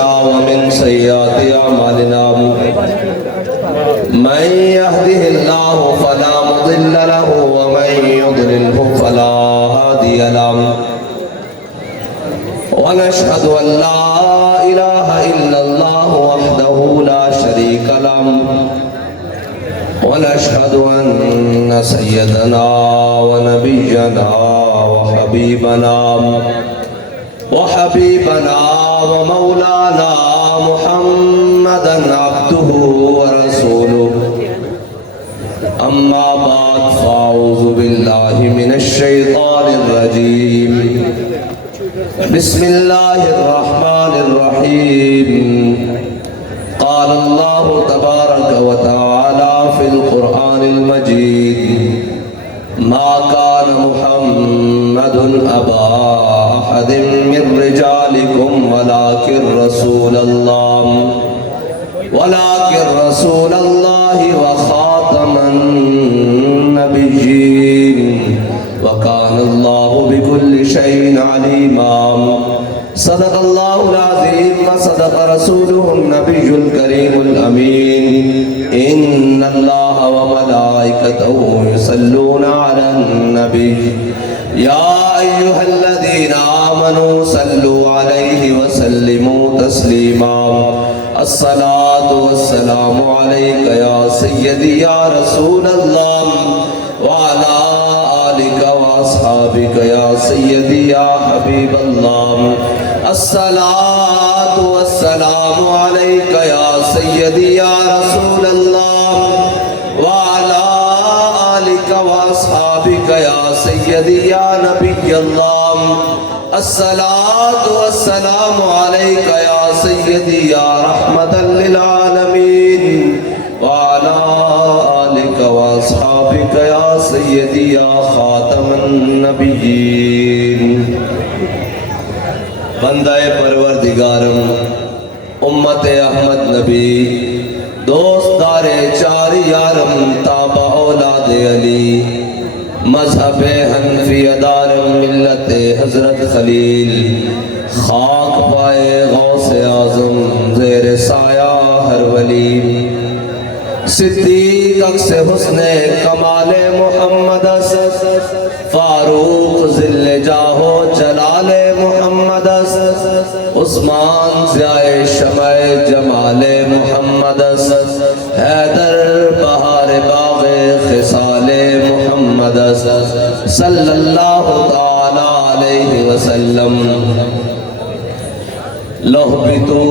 ومن سيئات أعمالنا من يهده الله فلا مضل له ومن يضلله فلا هادي له ونشهد أن لا إله إلا الله وحده لا شريك له ونشهد أن سيدنا ونبينا وحبيبنا ومولانا محمدا عبده ورسوله أما بعد فأعوذ بالله من الشيطان الرجيم بسم الله الرحمن الرحيم قال الله تبارك وتعالى في القرآن المجيد ما كان محمد أبا أحد من رجالكم ولكن رسول الله وخاتم النبيين وكان الله بكل شيء عليما صدق الله العظيم وصدق رسوله النبي الكريم الأمين إن الله وملائكته يصلون على النبي يا أيها الذين آمنوا صلوا عليه وسلموا تسليما الصلاة والسلام عليك يا سيدي يا رسول الله وعلى آلك وأصحابك يا سيدي يا حبيب الله الصلاة والسلام عليك يا سيدي يا رسول الله وعلى آلك وأصحابك يا سيدي يا نبي الله الصلاة والسلام عليك يا سيدي يا رحمة للعالمين وعلى آلك وأصحابك يا سيدي يا خاتم النبيين بندہ پروردگارم امت احمد نبی دوست دار چار یارم تابع اولاد علی مذہب حنفی دارم ملت حضرت خلیل خاک پائے غوث اعظم زیر سایہ ہر ولی صدیق عکس حسن کمال محمد فاروق ذل جاہو جلال محمد عثمان ضیاء شمع جمال محمد حیدر بہار باغ خصال محمد صلی اللہ تعالی علیہ وسلم لوح بھی تو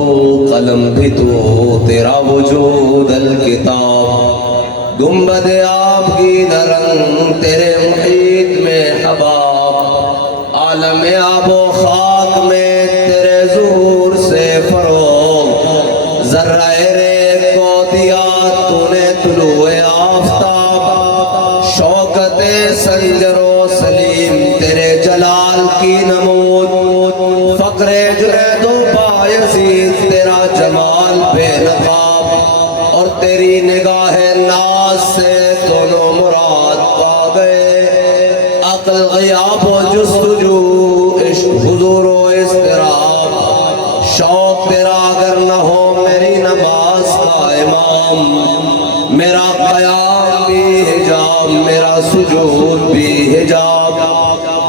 قلم بھی تو تیرا وجود الکتاب گنبد آپ کی نرنگ تیرے محیط میں حباب عالم آب و خاک میں تیرے ظہور سے فروغ ذرہ ریت کو دیا تو نے طلوع آفتاب شوکت سنجر و سلیم تیرے جلال کی نمود فقر جنید و بایزید تیرا جمال بے نقاب اور تیری نگاہ ناز سے دونوں مراد پا گئے عقل غیاب و جستجو عشق حضور و اضطراب شوق تیرا اگر نہ ہو میری نماز کا امام میرا قیام بھی حجاب میرا سجود بھی حجاب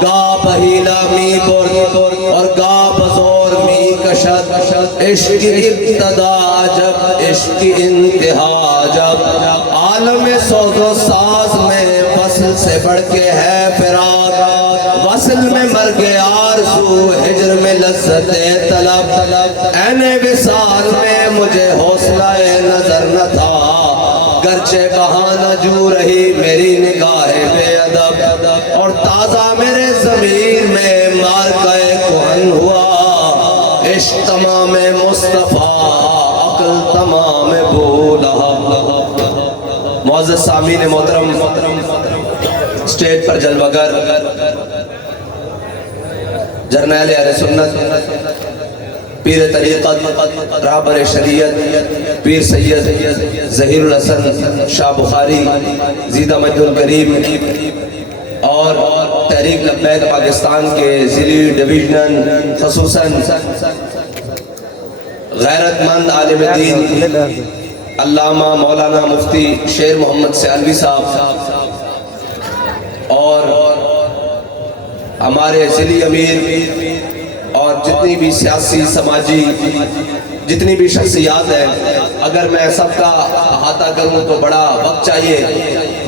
گا بہیلا می برد اور گا بزور می کشد عشق ابتدا جب عشق انتہا جب عالم سوز و ساز میں وصل سے بڑھ کے ہے فراق وصل میں مرگ آرزو ہجر میں لذت طلب عین وصال میں مجھے حوصلہ نظر نہ تھا گرچہ بہانہ جو رہی میری نگاہ بے ادب اور تازہ میرے ضمیر میں مارکہ کہن ہوا عشق تمام مصطفیٰ عقل تمام بولا معزز سامعین محترم سٹیج پر جلوہ گر جرنیل اہل سنت پیر طریقت رہبر شریعت پیر سید ظہیر الحسن شاہ بخاری زیدہ مجد القریب اور تحریک لبیک پاکستان کے ضلعی ڈویژن خصوصاً غیرت مند عالم دین علامہ مولانا مفتی شیر محمد سیالوی صاحب اور ہمارے ضلعی امیر اور جتنی بھی سیاسی سماجی جتنی بھی شخصیات ہیں، اگر میں سب کا احاطہ کروں تو بڑا وقت چاہیے۔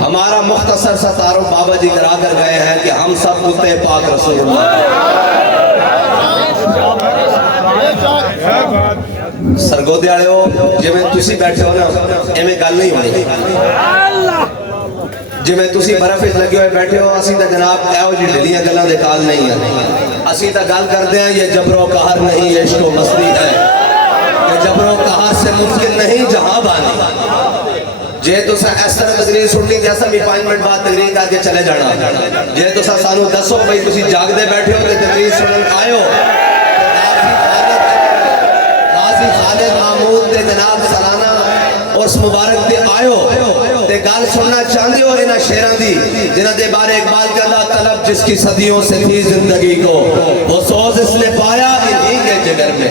ہمارا مختصر سا تعارف بابا جی کرا کر گئے ہیں کہ ہم سب کتے پاک رسول اللہ سرگودے والے ہو جویں تسی بیٹھے ہو نا ایویں گل نہیں ہونی، جویں تسی برف وچ لگے ہوئے بیٹھے ہو، اسی تے جناب ایہو جی ڈھلیاں گلاں دے کال نہیں ہیں، اسی تے گل کردے ہیں یہ جبر و قہر نہیں یہ عشق و مستی ہے، کہ جبر و قہر سے ممکن نہیں جہاں بانی۔ جے تسا اس طرح تقریر سننی جیسا بھی 5 منٹ بعد تقریر کر کے چلے جانا، جے تسا سانو دسو بھئی تسی جاگ دے بیٹھے ہو تے تقریر سنن آئے ہو، خالد محمود دے جناب سالانہ اس مبارک دے آئیو تے گال سننا چاندے ہو انہا شیران دی جنہ دے بارے اقبال کہتا طلب جس کی صدیوں سے تھی زندگی کو وہ سوز اس لئے پایا انہی کے جگر میں۔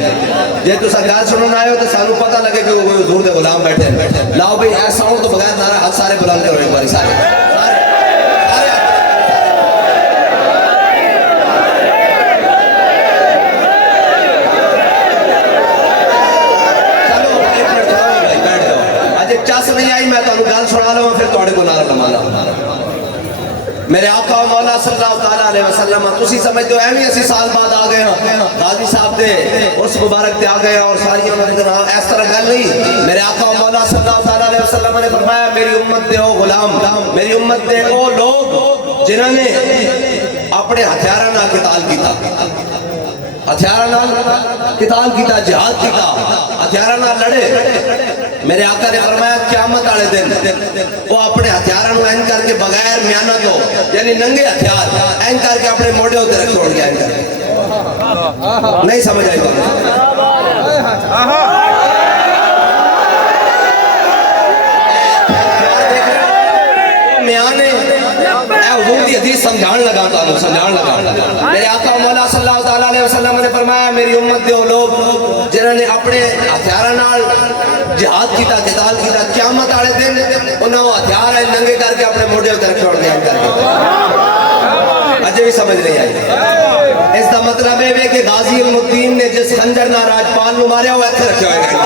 جے تو سا گال سننا آئیو تو سانو پتہ لگے کہ وہ حضور دے غلام بیٹھے لاؤ بھی ایسا ہوں تو بغیر نارا حد سارے بلند کرو ایک باری سارے چاس نہیں آئی میں تو گال سنا لوں پھر توڑے کو نارا لمانا۔ میرے آقا و مولا صلی اللہ علیہ وسلم تسی سمجھ دو ایمی اسی سال بعد آگئے ہیں غازی صاحب دے اس مبارک دے آگئے ہیں اور ساری انہوں نے کہا اس طرح گل نہیں۔ میرے آقا و مولا صلی اللہ علیہ وسلم نے فرمایا میری امت دے او غلام، میری امت دے او لوگ جنہوں نے اپنے ہتھیارہ نہ قتال کیتا، ہتھیارہ نہ قتال کیتا، جہاد کیتا، ہتھیارہ نہ لڑے۔ میرے آقا نے فرمایا قیامت آلے دن وہ اپنے ہتھیارہ نو این کر کے بغیر میانت ہو یعنی ننگے ہتھیار این کر کے اپنے موڑے ہوتے رکھ چھوڑ گیا این کر کے نہیں سمجھ آئی تو میانے حضور دی حدیث سمجھان لگا تھا سمجھان لگا۔ میرے آقا مولا صلی اللہ علیہ وسلم نے فرمایا میری امت دے وہ لوگ جنہوں نے اپنے ہتھیارہ نال جہاد کیتا قتال کیتا قیامت آلے دن انہوں نے ہتھیار ہے ننگے کر کے اپنے موڑے اتر چھوڑ دیا کر کے اجے بھی سمجھ نہیں آئی۔ اس کا مطلب ہے کہ غازی المدین نے جس خنجر نہ راجپال نو ماریا ہوا ایتھے رکھے ہوئے گئے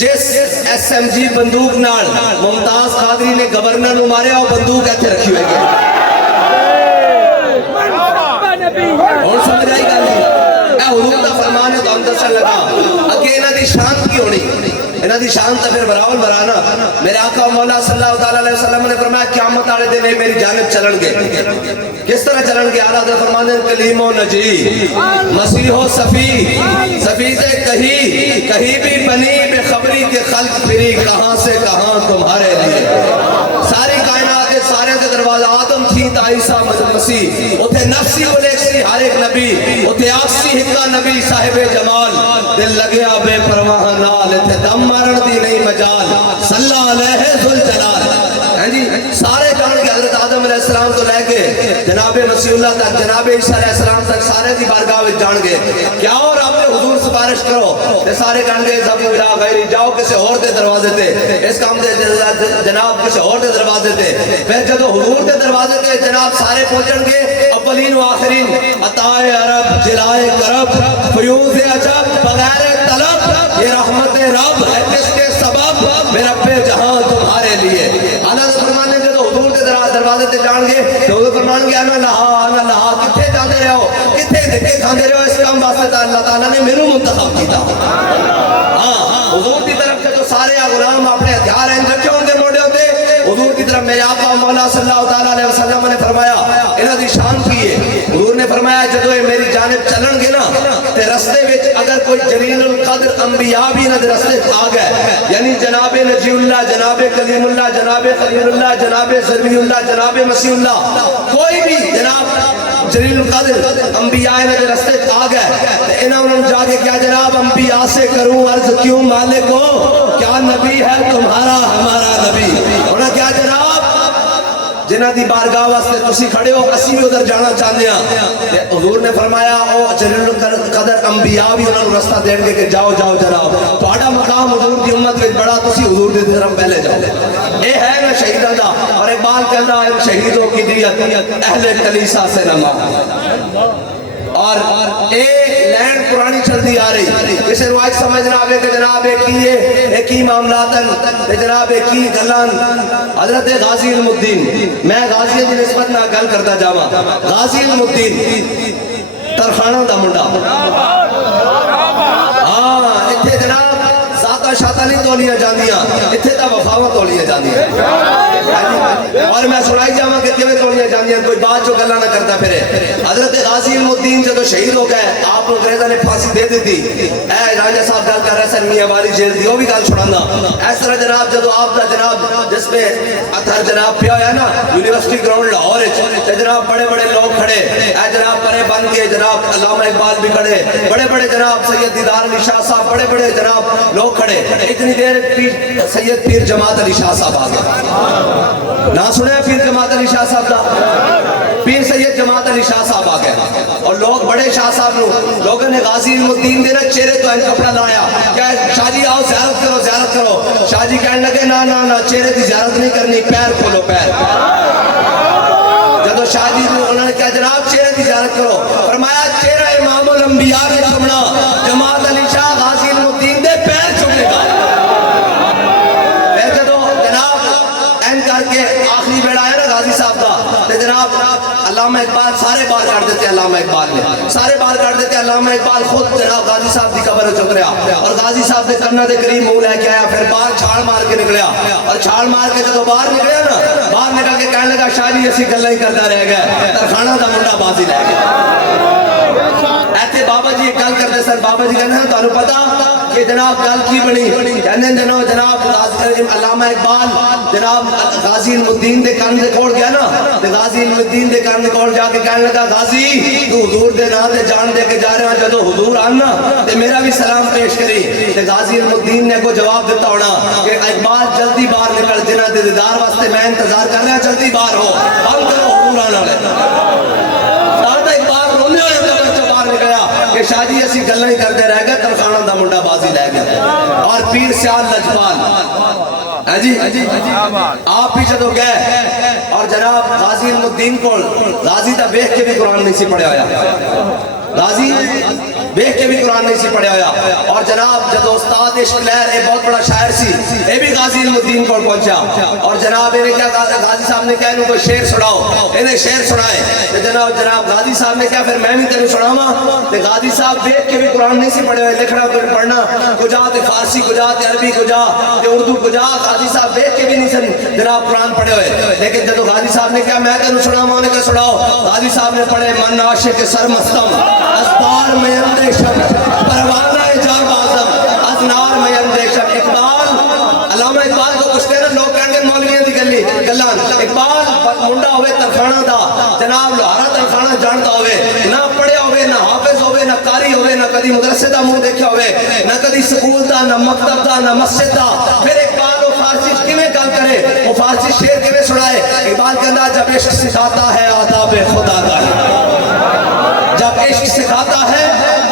جس ایس ایم جی بندوق نال ممتاز قادری نے گورنر نو ماریا ہوا بندوق ایتھے رکھی ہوئے گئے اور سمجھ آئی گا نہیں اے حضور دا فرمان ہے تو اندر سے لگا اگے انہاں دی شان کی ہونی انہاں دی شان تا پھر براول برانا۔ میرے آقا مولا صلی اللہ علیہ وسلم نے فرمایا قیامت والے دن میری جانب چلن گے، کس طرح چلن گے؟ اعلیٰ حضرت فرماتے ہیں کلیم و نجی مسیح و صفی، صفی سے کہیں بھی بنی بے خبری کے خلق پھری کہاں سے کہاں تمہارے لیے، ساری کائنات کے سارے کے دروازہ آدم تھی تا عیسیٰ مسیح اتھے نفسی و لیکسی ہر ایک نبی اتھے آسی ہکا نبی صاحب جمال دل لگیا بے پرواہ نال اتھے دم مارن دی نہیں مجال صلی علیہ ذوالجلال۔ جی سارے جان کے حضرت آدم علیہ السلام تو لے کے جناب مسیح اللہ تک جناب عیسیٰ علیہ السلام تک سارے دی بارگاہ میں جان گے کیا اور آپ نے حضور سفارش کرو تے سارے کہن گے زبو الہ غیری جاؤ کسی اور دے دروازے تے اس کام دے جناب کسی اور دے دروازے تے پھر جدو حضور دے دروازے تے جناب سارے پہنچن گے اولین و آخرین عطائے عرب جلائے کرب فیوز عجب بغیر طلب یہ رحمت رب ہے کس کے سبب میرا رب جہاں تمہارے لیے۔ اللہ فرمانے کے تو حضور کے دروازے تے جان گے تو حضور فرمان گے انا لہا کتھے جاندے رہے ہو کتھے دھکے کھاندے رہے ہو اس کام واسطے اللہ تعالیٰ نے میرے منتخب کیتا۔ ہاں حضور کی طرف سے تو سارے غلام اپنے ہتھیار ہیں رکھے ہوں گے موڑے ہوتے حضور کی طرف میرے آقا مولا صلی اللہ علیہ وسلم نے فرمایا انہاں دی شان کی ہے۔ حضور نے فرمایا جدو میری جانب چلن گے نا تے رستے وچ اگر کوئی جلیل القدر انبیاء بھی انہاں دے رستے آ گئے یعنی جناب نجی اللہ جناب کلیم اللہ جناب خلیل اللہ جناب ذبیح اللہ جناب مسیح اللہ کوئی بھی جناب جلیل القدر انبیاء انہاں دے رستے آ گئے انہوں نے جا کے کیا جناب انبیاء سے کروں عرض کیوں مالک ہو کیا نبی ہے تمہارا ہمارا نبی انہوں نے کیا جناب جنہاں دی بارگاہ واسطے تسی کھڑے ہو اسی بھی ادھر جانا چاہتے ہیں. حضور نے فرمایا او جلیل القدر انبیاء بھی انہوں نے رستہ دین گے کہ جاؤ جاؤ جناب تہاڈا مقام حضور دی امت وچ بڑا تسی حضور دی طرف پہلے جاؤ. اے ہے نا شہیداں دا. اور اقبال کہندا ہے شہیدوں کی دیت اہل کلیسا سے نہ مانگو. اور اے لینڈ پرانی چلتی آ رہی اسے روایت سمجھنا آوے کہ جناب ایک ہی معاملاتن جناب ایک ہی گلان. حضرت غازی علم الدین میں غازی دی نسبت نہ گل کرتا جاواں. غازی علم الدین ترخانہ دا منڈا ہاں اتھے جناب ذاتہ شاطہ نہیں تولیاں جاندیاں اتھے تا وفاوہ تولیاں جاندیاں. اور میں سنائی جاواں کہ کیویں تولیاں جاندیاں کوئی بات جو گلا نہ کرتا پھرے. حضرت غازی علم الدین جدو شہید ہو گئے آپ انگریزاں نے پھانسی دے دیتی. اے راجہ صاحب گل کر رہے سن میاں والی جیل دی وہ بھی گل چھڑانا. اس طرح جناب جدو آپ دا جناب جس پہ اتھر جناب پیا ہویا نا یونیورسٹی گراؤنڈ لاہور تے جناب بڑے بڑے لوگ کھڑے اے جناب پرے بن کے جناب علامہ اقبال بھی کھڑے بڑے بڑے جناب سید دیدار علی شاہ صاحب بڑے بڑے جناب لوگ کھڑے. اتنی دیر سید پیر جماعت علی شاہ صاحب آ گئے. نہ سنے پیر جماعت علی شاہ صاحب دا پیر سید جماعت علی شاہ صاحب آ گئے. اور لوگ بڑے شاہ صاحب نو لوگوں نے غازی علم الدین دے نا چہرے تو این کپڑا لایا کہ شاہ جی آؤ زیارت کرو زیارت کرو. شاہ جی کہنے لگے نا چہرے کی زیارت نہیں کرنی پیر کھولو پیر. جدو شاہ جی انہوں نے کہا جناب چہرے کی زیارت کرو فرمایا چہرہ امام الانبیاء نے چمنا جماعت علی شاہ غازی علم الدین دے پیر چمنے گا. پھر جدو جناب این کر کے آخری بیڑا ہے نا غازی صاحب دا تے جناب علامہ اقبال سارے بار کر دیتے علامہ اقبال نے سارے بار کر دیتے. علامہ اقبال خود جناب غازی صاحب دی قبر چک رہا اور غازی صاحب دے کنہ دے قریب منہ لے کے آیا. پھر باہر چھال مار کے نکلیا اور چھال مار کے جدو باہر نکلیا نا باہر نکل کے کہنے لگا شاہ جی اسی گلاں ہی کرتا رہ گیا ترخانہ دا منڈا بازی لے گیا. ایتھے بابا جی گل کرتے سر بابا جی کہنے ہیں تانوں پتا کہ جناب گل کی بنی کہنے جناب علامہ اقبال جناب غازی علم الدین دے کان دے کول گیا نا تے غازی علم الدین دے کان دے کول جا کے کہنے لگا غازی تو حضور دے نا دے جان دے کے جا رہے ہیں جدو حضور آنا تے میرا بھی سلام پیش کری. تے غازی علم الدین نے کو جواب دیتا ہونا کہ اقبال جلدی باہر نکل جنہ دے دیدار واسطے میں انتظار کر رہا جلدی باہر ہو بند کرو حضور آنا والے. سارا اقبال رونے ہوئے باہر نکلیا کہ شاہ جی اسی گلاں ہی کرتے رہ گئے ترخانہ دا منڈا بازی لے گیا. اور پیر سیال لجپال جی آپ بھی جدو گئے اور جناب غازی علم الدین کو غازی دا بیخ کے بھی قرآن نہیں سی پڑھیا ہویا غازی بیخ کے بھی قرآن نہیں سی پڑھیا ہویا. اور جناب جدو استاد عشق لہر ایک بہت بڑا شاعر سی اے بھی غازی علم الدین کو پہنچا اور جناب انہیں کیا غازی صاحب نے کہا انہوں کو شعر سناؤ انہیں شعر سنائے. جناب غازی صاحب نے کہا پھر میں بھی تینوں سناواں. تے غازی صاحب بیخ کے بھی قرآن نہیں سی پڑھے ہوئے لکھنا پڑھنا کجا تے فارسی کجا تے عربی کجا تے اردو کجا غازی صاحب بیخ کے بھی نہیں سن جناب قرآن پڑھے ہوئے. لیکن جدو غازی صاحب نے کہا میں تینوں سناواں انہیں کہا سناؤ. غازی صاحب نے پڑھے من عاشق سر مستم ازدار میں اندیشم پروانہ جا بازم ازنار میں اندیشم. اقبال علامہ اقبال کو پوچھتے ہیں نا لوگ کہیں گے مولویوں دی گلان اقبال منڈا ہوئے ترخانہ دا جناب لوہارا ترخانہ جانتا ہوئے نہ پڑھیا ہوئے نہ حافظ ہوئے نہ قاری ہوئے نہ کدی مدرسے دا منہ دیکھا ہوئے نہ کدی سکول دا نہ مکتب دا نہ مسجد دا. پھر اقبال وہ فارسی کیویں گل کرے وہ فارسی شعر کیویں سنائے. اقبال کہندا جب عشق سکھاتا ہے آداب خدا گاہی جب عشق سکھاتا ہے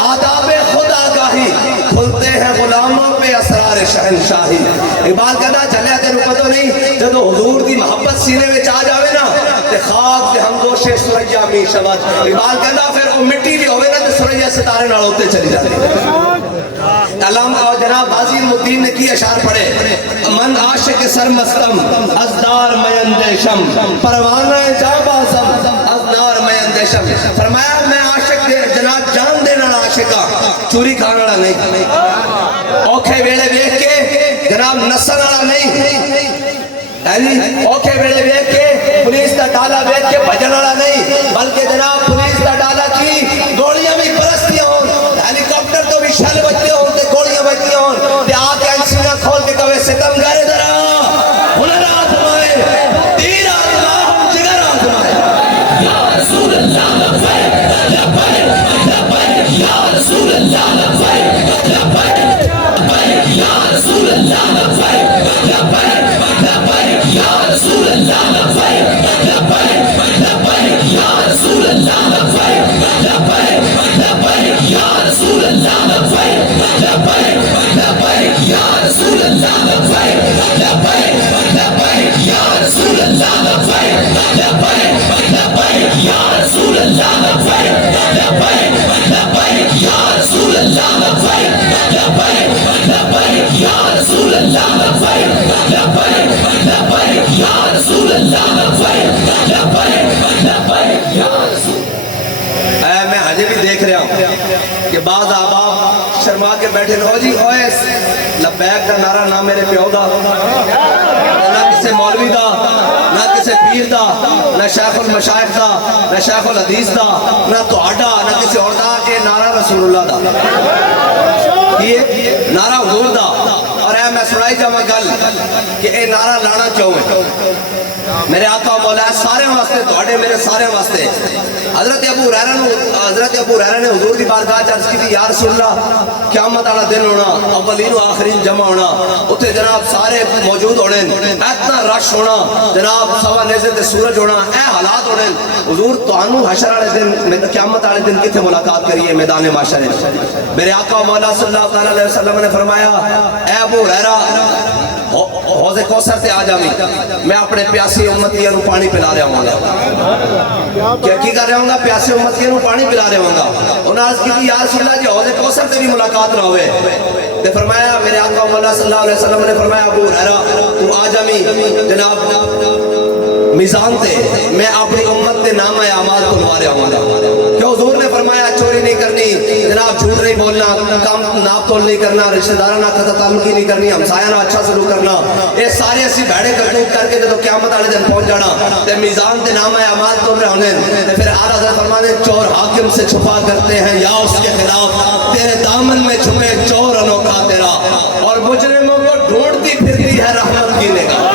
آداب خدا گاہی کھلتے ہیں غلاموں پہ اسرار شہنشاہی. اقبال کہندا چلیا تینوں پتہ نہیں جدو حضور دی محبت سینے وچ آ جاوے نا تے خاک تے ہمدوش سریا می شبت. اقبال کہندا پھر وہ مٹی بھی ہوئے نا تے سریا ستارے نال ہوتے چلی جاتی. علامہ جناب غازی علم الدین نے کی اشعار پڑھے من عاشق سر مستم ازدار میں اندیشم پروانہ جا بازم ازنار میں اندیشم. فرمایا میں عاشق جناب جان دینے والا عاشق ہاں چوری کھانے والا نہیں اوکھے ویلے ویکھ کے جناب نسل والا نہیں اوکھے ویلے ویکھ کے پولیس دا ڈالا ویکھ کے بھجن والا نہیں بلکہ جناب پولیس دا ڈالا کی گولیاں بھی برستی ہوں ہیلی کاپٹر تو بھی شل بجتے ہوں تے گولیاں بجتی ہوں تے آ کے سینہ کھول کے کہے ستم گارے ذرا ہنر آزمائے تیر آزما ہم جگر آزمائے. یا رسول اللہ لبیک لبیک لبیک یا رسول اللہ لبیک لبیک لبیک یا رسول اللہ لبیک لبیک لبیک یا رسول اللہ لبیک میں ہجے بھی دیکھ رہا ہوں کہ بعض احباب شرما کے بیٹھے ہو جی اوے لبیک کا نعرہ نہ میرے پیو دا نہ کسی مولوی دا نہ کسی پیر دا نہ شیخ المشائخ دا نہ شیخ الحدیث دا نہ تہاڈا نہ کسی اور دا کہ نعرہ رسول اللہ دا یہ نعرہ حضور دا اور اے میں سنائی جاواں گل کہ اے نعرہ لانا کیوں ہے میرے آقا مولا سارے واسطے تہاڈے میرے سارے واسطے حضرت ابو ہریرہ نے حضور دی بارگاہ چ عرض کی تھی یا رسول اللہ قیامت والا دن ہونا اولین و آخرین جمع ہونا اتھے جناب سارے موجود ہونے اتنا رش ہونا جناب سوا نیزے تے سورج ہونا اے حالات ہونے حضور تانوں حشر والے دن قیامت والے دن کتھے ملاقات کریے میدان محشر میرے آقا مولا صلی اللہ علیہ وسلم نے فرمایا اے ابو ہریرہ حوض کوثر تے آ جاویں میں اپنے پیاسی امتیاں نو پانی پلا رہا ہوں گا کیا کی کر رہا ہوں گا پیاسے امتیاں نو پانی پلا رہا ہوں گا انہوں نے عرض کی تھی یا رسول اللہ جی حوض کوثر تے بھی ملاقات نہ ہوئے تے فرمایا میرے آقا مولا صلی اللہ علیہ وسلم نے فرمایا ابو ہریرہ تو آ جاویں جناب میزان تے میں اپنی امت تے نام اعمال کو لوا رہا ہوں گا کہ حضور نے فرمایا چوری نہیں کرنی جناب جھوٹ نہیں بولنا کام ناپ تول نہیں کرنا رشتہ دارانہ قطع تعلقی نہیں کرنی ہمسایہ نہ اچھا سلوک کرنا یہ سارے اسی بھڑے کرتوت کر کے جب قیامت والے دن پہنچ جانا تے میزان تے نام اعمال تول رہے ہونے تے پھر اعلیٰ حضرت فرمانے چور حاکم سے چھپا کرتے ہیں یا اس کے خلاف تیرے دامن میں چھپے چور انوکھا تیرا اور مجرموں کو ڈھونڈتی پھرتی ہے رحمت کی نگاہ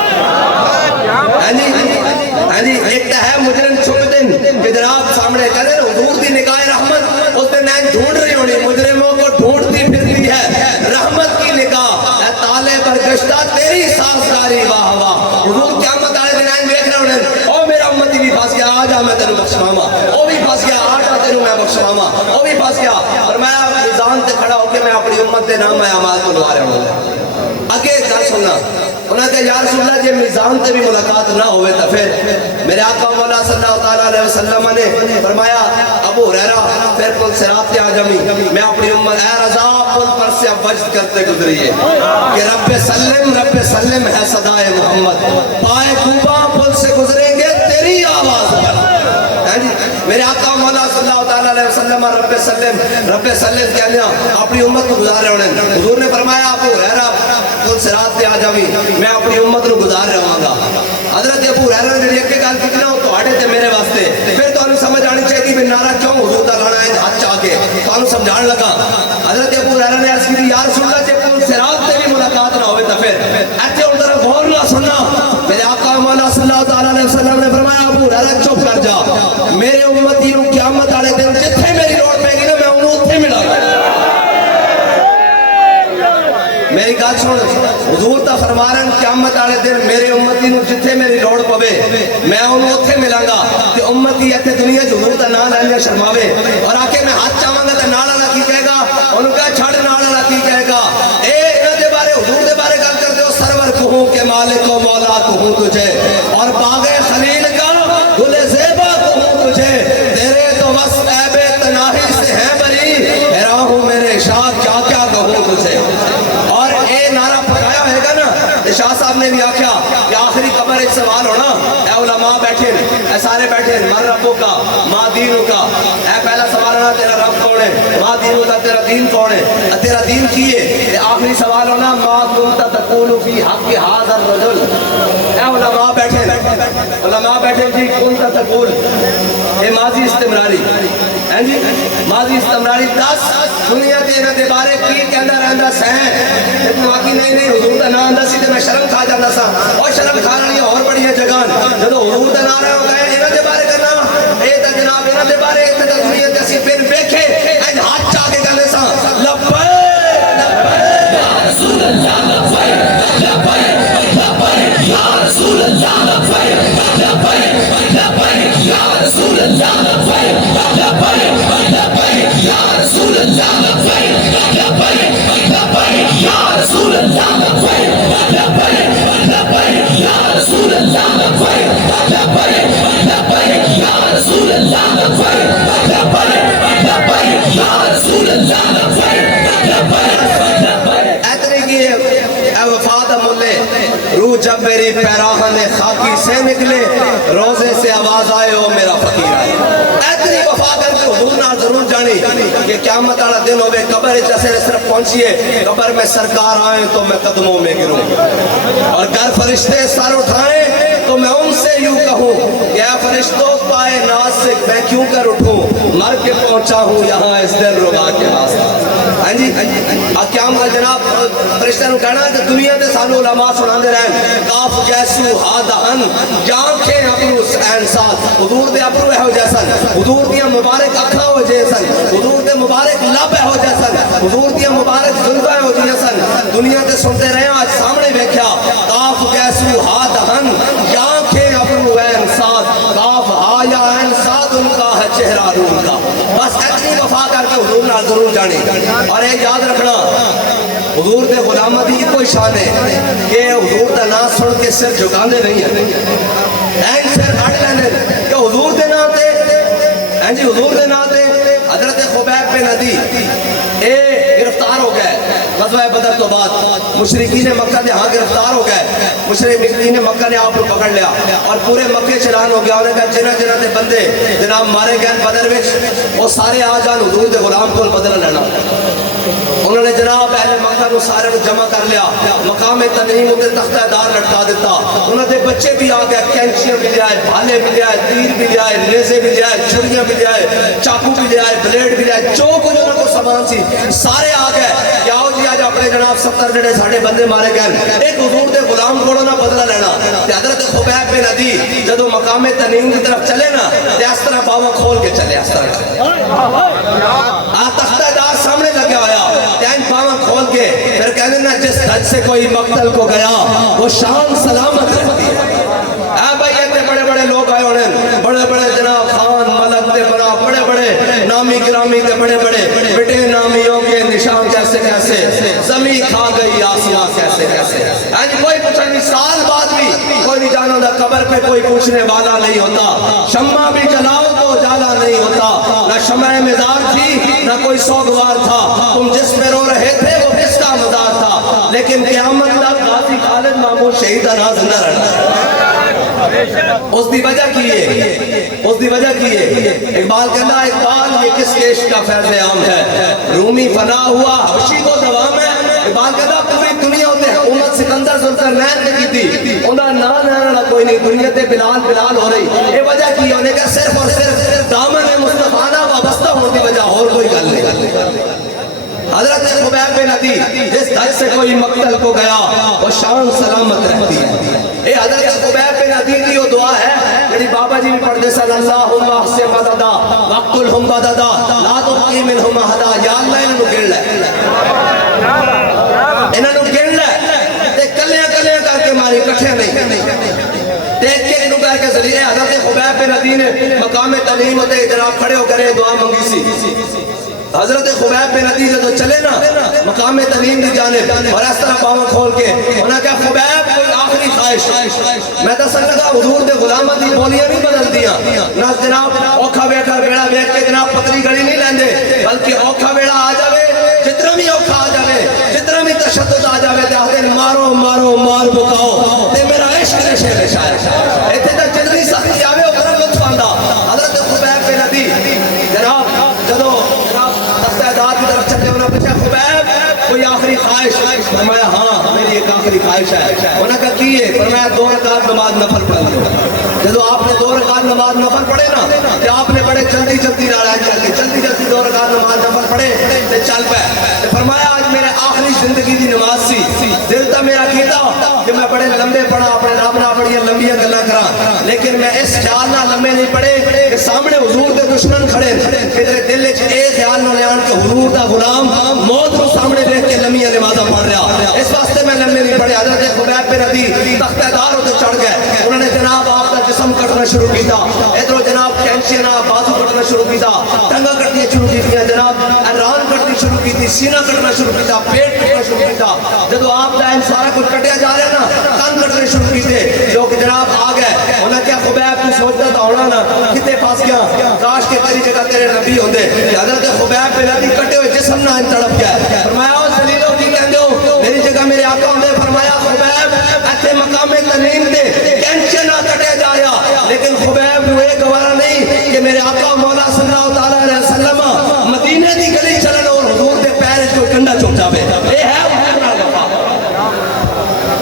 ہاں جی ایک تو ہے مجرم چھپ دن کہ جناب سامنے کہتے ہیں حضور دی نگاہ رحمت اس دن نہیں ڈھونڈ رہی ہونی مجرموں کو ڈھونڈتی پھرتی ہے رحمت کی نگاہ اے تالے پر گشتہ تیری سازگاری واہ واہ حضور قیامت والے دن آئیں دیکھ رہے ہونے او میرا امتی بھی پھنس گیا آ جا میں تینوں بخشواواں او بھی پھنس گیا آ جا تینوں میں بخشواواں او بھی پھنس گیا فرمایا میزان تے کھڑا ہو کے میں اپنی امت دے نام اعمال کو لوا رہا ہوں اگے گل سننا انہوں نے کہا یا رسول اللہ جی میزان تے بھی ملاقات نہ ہوئے تو پھر میرے آقا مولا صلی اللہ علیہ وسلم نے فرمایا ابو ہریرہ پھر پل صراط تے آ جاویں میں اپنی امت اے رضا پل پر سے وجد کرتے گزریے کہ رب سلم ہے صدائے محمد پائے کوبا پل سے گزریں گے تیری آواز میرے آقا مولا صلی اللہ علیہ وسلم رب سلم کہنے اپنی امت کو گزار رہے ہونے حضور نے فرمایا ابو ہریرہ پل صراط تے آ جاویں میں اپنی امت کو گزار رہا ہوں گا حضرت ابو ہریرہ نے ایک گل کیتی نا تہاڈے تے میرے واسطے پھر تانوں سمجھ آنی چاہیے کہ نعرہ کیوں حضور دا لانا ہے ہاتھ چا کے تانوں سمجھان لگا حضرت ابو ہریرہ نے عرض کی یا رسول اللہ جے پل صراط تے بھی ملاقات نہ ہوئے تو پھر ایتھے ہن ذرا غور نہ سننا میرے آقا مولا صلی اللہ علیہ وسلم نے فرمایا ابو ہریرہ چپ کر جا میرے امتی نو قیامت والے دن جتھے میری لوڑ پے گی نا میں انہوں اتھے ملا گا میری گل سن حضور تا فرما رہے ہیں قیامت والے دن میرے امتی نو جتھے میری لوڑ پوے میں انہوں اتھے ملاں گا کہ امتی ایتھے دنیا جو حضور دا نام لینے شرماوے اور آ کے میں ہاتھ چاہواں گا تے نال والا کی کہے گا انہوں کہا چھڑ نال والا کی کہے گا اے انہاں دے بارے حضور دے بارے گل کر دیو سرور کہوں کہ مالک و مولا کہوں تجھے اور باغ خلیل کا گل زیبا کہوں تجھے تیرے تو بس عیب تناہی سے ہیں بری حیران ہوں میرے شاہ کیا کیا کہوں تجھے اور اے نعرہ پکایا ہے گا نا شاہ صاحب نے بھی آکھیا کہ آخری قبر ایک سوال ہونا اے علماء بیٹھے اے سارے بیٹھے من ربوں کا ما دینوں کا اے پہلا سوال ہونا تیرا رب کون ہے ما دینوں کا تیرا دین کون ہے تیرا دین کیے اے آخری سوال ہونا ما کنت تقول فی حق ھذا الرجل اے علماء بیٹھے جی کنت تقول اے ماضی استمراری ہیں جی ماضی استمراری 10 دنیا دے نہ دے بارے کی کہندا رہندا سیں تے باقی نہیں حضور دا نام آندا سی تے میں شرم کھا جاندا سا اور شرم کھان والی اور بڑیاں جگہاں جدوں حضور دا نام ہو گئے انہاں دے بارے کرنا اے تے جناب انہاں دے بارے تے دنیا تے اسی پھر ویکھے ایں ہاتھ چا کے گلے سا لبیک یا رسول اللہ لبیک لبیک یا رسول اللہ لبیک لبیک یا رسول اللہ لبیک لبیک یا رسول اللہ لبیک لبیک یا رسول اللہ لبیک لبیک یا رسول اللہ لبیک لبیک یا رسول اللہ لبیک اتنے کی اے وفادہ ملے روح جب میری پیراہن خاکی سے نکلے روزے سے آواز آئے او میرا فقیر آئے اتنی وفا کر کے حضور نہ ضرور جانی کہ قیامت والا دن ہوئے قبر جیسے صرف پہنچیے قبر میں سرکار آئیں تو میں قدموں میں گروں اور گر فرشتے سر اٹھائیں تو میں ان سے یوں کہوں کہ اے فرشتوں پائے ناز سے میں کیوں کر اٹھوں مر کے پہنچا ہوں یہاں اس دل ربا کے واسطے ہاں جی کیا جناب فرشتہ نو کہنا ہے دنیا دے سانو علماء سنان دے رہن کاف جیسو ہادہن جانکھیں ابرو این ساتھ حضور دے ابرو ہے ہو جیسن حضور دیا مبارک اکھا ہو جیسن حضور دے مبارک لب ہے ہو جیسن حضور دیا مبارک ظلفہ ہو جیسن دنیا دے سنتے رہے ہیں آج سامنے بیکھیا کاف جیسو ہادہن جانکھیں ابرو این ساتھ کاف آیا این ساتھ ان کا ہے چہرہ روم کا بس اتنی وفا کر کے حضور نہ ضرور جانے اور ایک یاد رکھنا حضور دے غلامہ دی کوئی شان ہے کہ حضور دا نام سن کے سر جھکاندے نہیں ہیں این سر کٹ لینے کہ حضور دے نام تے این جی حضور دے نام تے حضرت خبیب بن عدی اے گرفتار ہو گئے غزوہ بدر تو بعد مشرکین مکہ نے ہاں گرفتار ہو گئے مشرکین مکہ نے آپ کو پکڑ لیا اور پورے مکہ چلان ہو گیا انہوں نے کہا جنہ جنہ دے بندے جناب مارے گئے بدر وچ وہ سارے آ جان حضور دے غلام کو بدلہ لینا انہوں نے جناب اہل مکہ کو سارے کو جمع کر لیا مقام تنعیم تے تختہ دار لٹکا دیتا انہوں نے بچے بھی آ گئے کینچیاں بھی لے آئے بھالے بھی لے آئے تیر بھی لے آئے نیزے بھی لے آئے چھڑیاں بھی لے آئے چاقو بھی لے آئے بلیڈ بھی لے آئے جو کچھ انہوں کو سامان سی سارے آ گئے کیا ہو جی آج اپنے جناب 70 جڑے ساڑھے بندے مارے گئے ایک حضور دے غلام کو نہ بدلہ لینا تے حضرت خبیب بن عدی جدو مقام تنعیم کی طرف چلے نا تے اس طرح باواں کھول کے چلے اس طرح تختہ دار سامنے لگا ہوا تین پاواں کھول کے پھر کہنے نا جس دھج سے کوئی مقتل کو گیا وہ شان سلامت رہتی ہے اے بھائی ایتے بڑے بڑے لوگ آئے ہونے بڑے بڑے جناب خان ملک تے بنا بڑے بڑے نامی گرامی تے بڑے بڑے بٹے نامیوں کے نشان کیسے کیسے زمین کھا گئی آسمان کیسے کیسے کوئی پوچھنے نہیں سال بعد بھی کوئی نہیں جانا ہوتا قبر پہ کوئی پوچھنے والا نہیں ہوتا شمع بھی جلاؤ تو اجالا نہیں ہوتا نہ شمع مزار تھی نہ کوئی سوگوار تھا تم جس پہ رو رہے تھے وہ کس کا مزار تھا لیکن قیامت تک غازی خالد محمود شہید نہ زندہ رہنا اس دی وجہ کی ہے اس دی وجہ کی ہے اقبال کہنا اقبال یہ کس کیش کا فیض عام ہے رومی فنا ہوا حبشی کو دوام ہے اقبال کہنا پوری دنیا ہوتے ہیں امت سکندر ذوالقرنین نے کی تھی انہاں نہ نہ کوئی نہیں دنیا تے بلال بلال ہو رہی یہ وجہ کی ہے انہیں کہ صرف اور صرف دامن مصطفیٰ وابستہ ہونے کی وجہ اور کوئی گل نہیں حضرت خبیب بن عدی جس دھج سے کوئی مقتل کو گیا وہ شان سلامت رہتی ہے اے حضرت خبیب بن عدی کی وہ دعا ہے یعنی بابا جی بھی پڑھتے صلی اللہم احسن مددا وقتلہم بددا لا تبقی منہم احدا یا اللہ انہوں گن لے انہوں گن لے تے کلیاں کلیاں کر کے ماری کٹھے نہیں دیکھ کے انہوں کہا کہ ذریعے حضرت خبیب بن عدی نے مقام تنعیم ہوتے جناب کھڑے ہو کرے دعا منگی سی حضرت خبیب بن عدی جو چلے نا مقام تنعیم دی جانب اور اس طرح باواں کھول کے انہاں کہا خبیب کوئی آخری خواہش میں تو سن لگا حضور دے غلامہ دی بولیاں نہیں بدل دیا نہ جناب اوکھا بیٹھا بیڑا بیٹھ کے جناب پتلی گڑی نہیں لیندے بلکہ اوکھا بیڑا آ جاوے جتنا بھی اوکھا آ جاوے جتنا بھی تشدد آ جاوے تے آخر مارو مارو مار بکاؤ تے میرا عشق نشے میں شاید ایتھے تے جتنی سختی آوے وہ کرم لطف آندا حضرت خبیب بن عدی جناب جدو تعداد کی طرف چلے انہوں نے پوچھا خبیب کوئی آخری خواہش فرمایا ہاں میری ایک آخری خواہش ہے انہوں نے کہا کیے فرمایا 2 رکعت نماز نفل پڑھ لو جب آپ نے 2 رکعت نماز نفل پڑھے نا کہ آپ نے بڑے جلدی جلدی لڑائی کر کے جلدی جلدی 2 رکعت نماز نفل پڑھے تے چل پے فرمایا آج میرے آخری زندگی دی نماز سی دل تا میرا کیتا کہ میں بڑے لمبے پڑھا اپنے رب نال بڑی لمبیاں گلاں کراں لیکن میں اس خیال نال لمبے نہیں پڑھے کہ سامنے حضور دے دشمن کھڑے میرے دل وچ اے خیال نہ لیان کہ حضور دا غلام موت کو سامنے دیکھ کے لمبیاں نمازاں پڑھ رہا اس واسطے میں لمبے نہیں پڑھے حضرت خبیب بن عدی تختہ دار ہوتے چڑھ گئے انہوں نے جناب آپ کا جسم کٹنا شروع کیتا ادھر جناب کینچیاں بازو کٹنا شروع کیتا ٹنگاں کٹنی شروع کیتیاں جناب ران کٹنی شروع کیتی سینہ کٹنا شروع کیتا پیٹ کٹنا شروع کیتا جب آپ کا سارا کچھ کٹیا جا رہا نا کان کٹنے شروع کیتے لوگ جناب آ گئے انہوں نے کیا خبیب تو سوچتا تھا ہونا نا کتے پاس گیا کاش کے تیری جگہ تیرے نبی ہوندے حضرت خبیب بن عدی کٹے ہوئے جسم سننا ہے تڑپ گیا. فرمایا او ذلیلو کی کہندے ہو میری جگہ میرے آقا ہوندے. فرمایا خبیب ایتھے مقام تنعیم تے کینچے نہ کٹے جایا, لیکن خبیب نو یہ گوارا نہیں کہ میرے آقا مولا صلی اللہ تعالی علیہ وسلم مدینے دی گلی چلن اور حضور دے پیر وچ کوئی کنڈا چک جاوے. اے ہے وفا,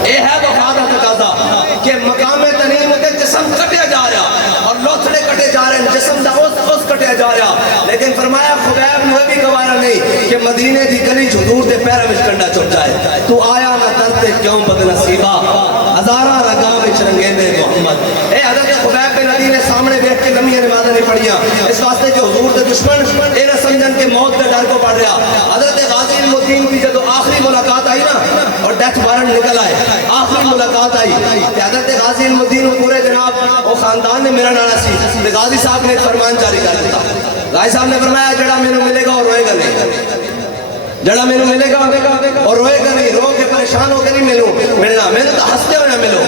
اے ہے وفا دا تقاضا کہ مقام تنعیم تے جسم کٹیا جا رہا اور لوتھڑے کٹے جا رہے ہیں, جسم دا اس کٹیا جا رہا, لیکن فرمایا خبیب نو بھی گوارا نہیں کہ مدینے دی گلی حضور دے پیر وچ کنڈا چک جائے. تو آیا نہ در تے کیوں بد نصیبا ہزاراں رگاں وچ رنگیندے محمد. اے حضرت خبیب بن عدی نے سامنے دیکھ کے لمحیاں نمازیں نہیں پڑھیاں اس واسطے کہ حضور دے دشمن اے نہ سمجھن کہ موت دے ڈر کو پڑھ رہا. حضرت غازی المدین کی جدو آخری ملاقات آئی نا اور ڈیتھ وارنٹ نکل آئے, آخری ملاقات آئی کہ حضرت غازی المدین پورے جناب وہ خاندان نے ملن آنا سی. غازی صاحب نے ایک فرمان جاری کر دیتا. غازی صاحب نے فرمایا جڑا مینوں ملے گا اور روئے گا نہیں, جڑا مینوں ملے گا اور روئے گا نہیں, رو کے پریشان ہو کے نہیں ملنا, مینوں تو ہستے ہوئے ملو,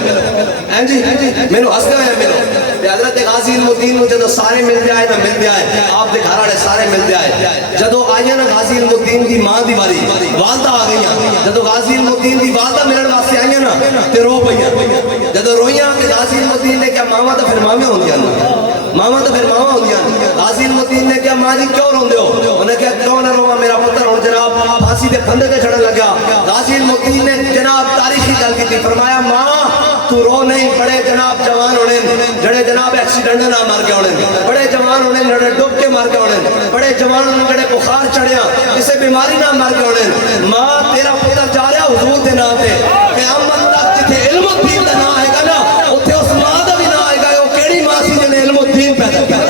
ہیں جی مینوں ہستے ہوئے ملو. حضرت غازی المدین کو جدو سارے مل جائے نہ مل جائے, آپ دے گھر والے سارے مل جائے. جدو آئی نا غازی المدین دی ماں دی باری, والدہ آ گئی, جدو غازی المدین دی والدہ ملن واسطے آئی نا تے رو پئیاں. جدو روئیاں کہ غازی المدین نے کیا ماما تو پھر ماما ہوندیاں, ماما تو پھر ماما ہوندیاں. غازی المدین نے کیا ماں جی کیوں روندے ہو؟ انہیں کیا کیوں نہ رواں, میرا پتر ہن جناب پھانسی دے پھندے تے چڑھن لگا. غازی المدین نے جناب تاریخی گل کی, فرمایا ماں تو رو نہیں, بڑے جناب جوان ہونے جڑے جناب ایکسیڈنٹ نہ مر گئے ہونے, بڑے جوان ہونے جڑے ڈوب کے مر گئے ہونے, بڑے جوان ہونے جڑے بخار چڑھیا کسے بیماری نہ مر گئے ہونے. ماں تیرا پتر جا رہا حضور دے نام تے, قیامت تک جتھے علم و دین دا نام آئے گا نا اوتھے اس ماں دا بھی نام آئے گا. وہ کیڑی ماں سی جنے علم و دین پیدا کیا.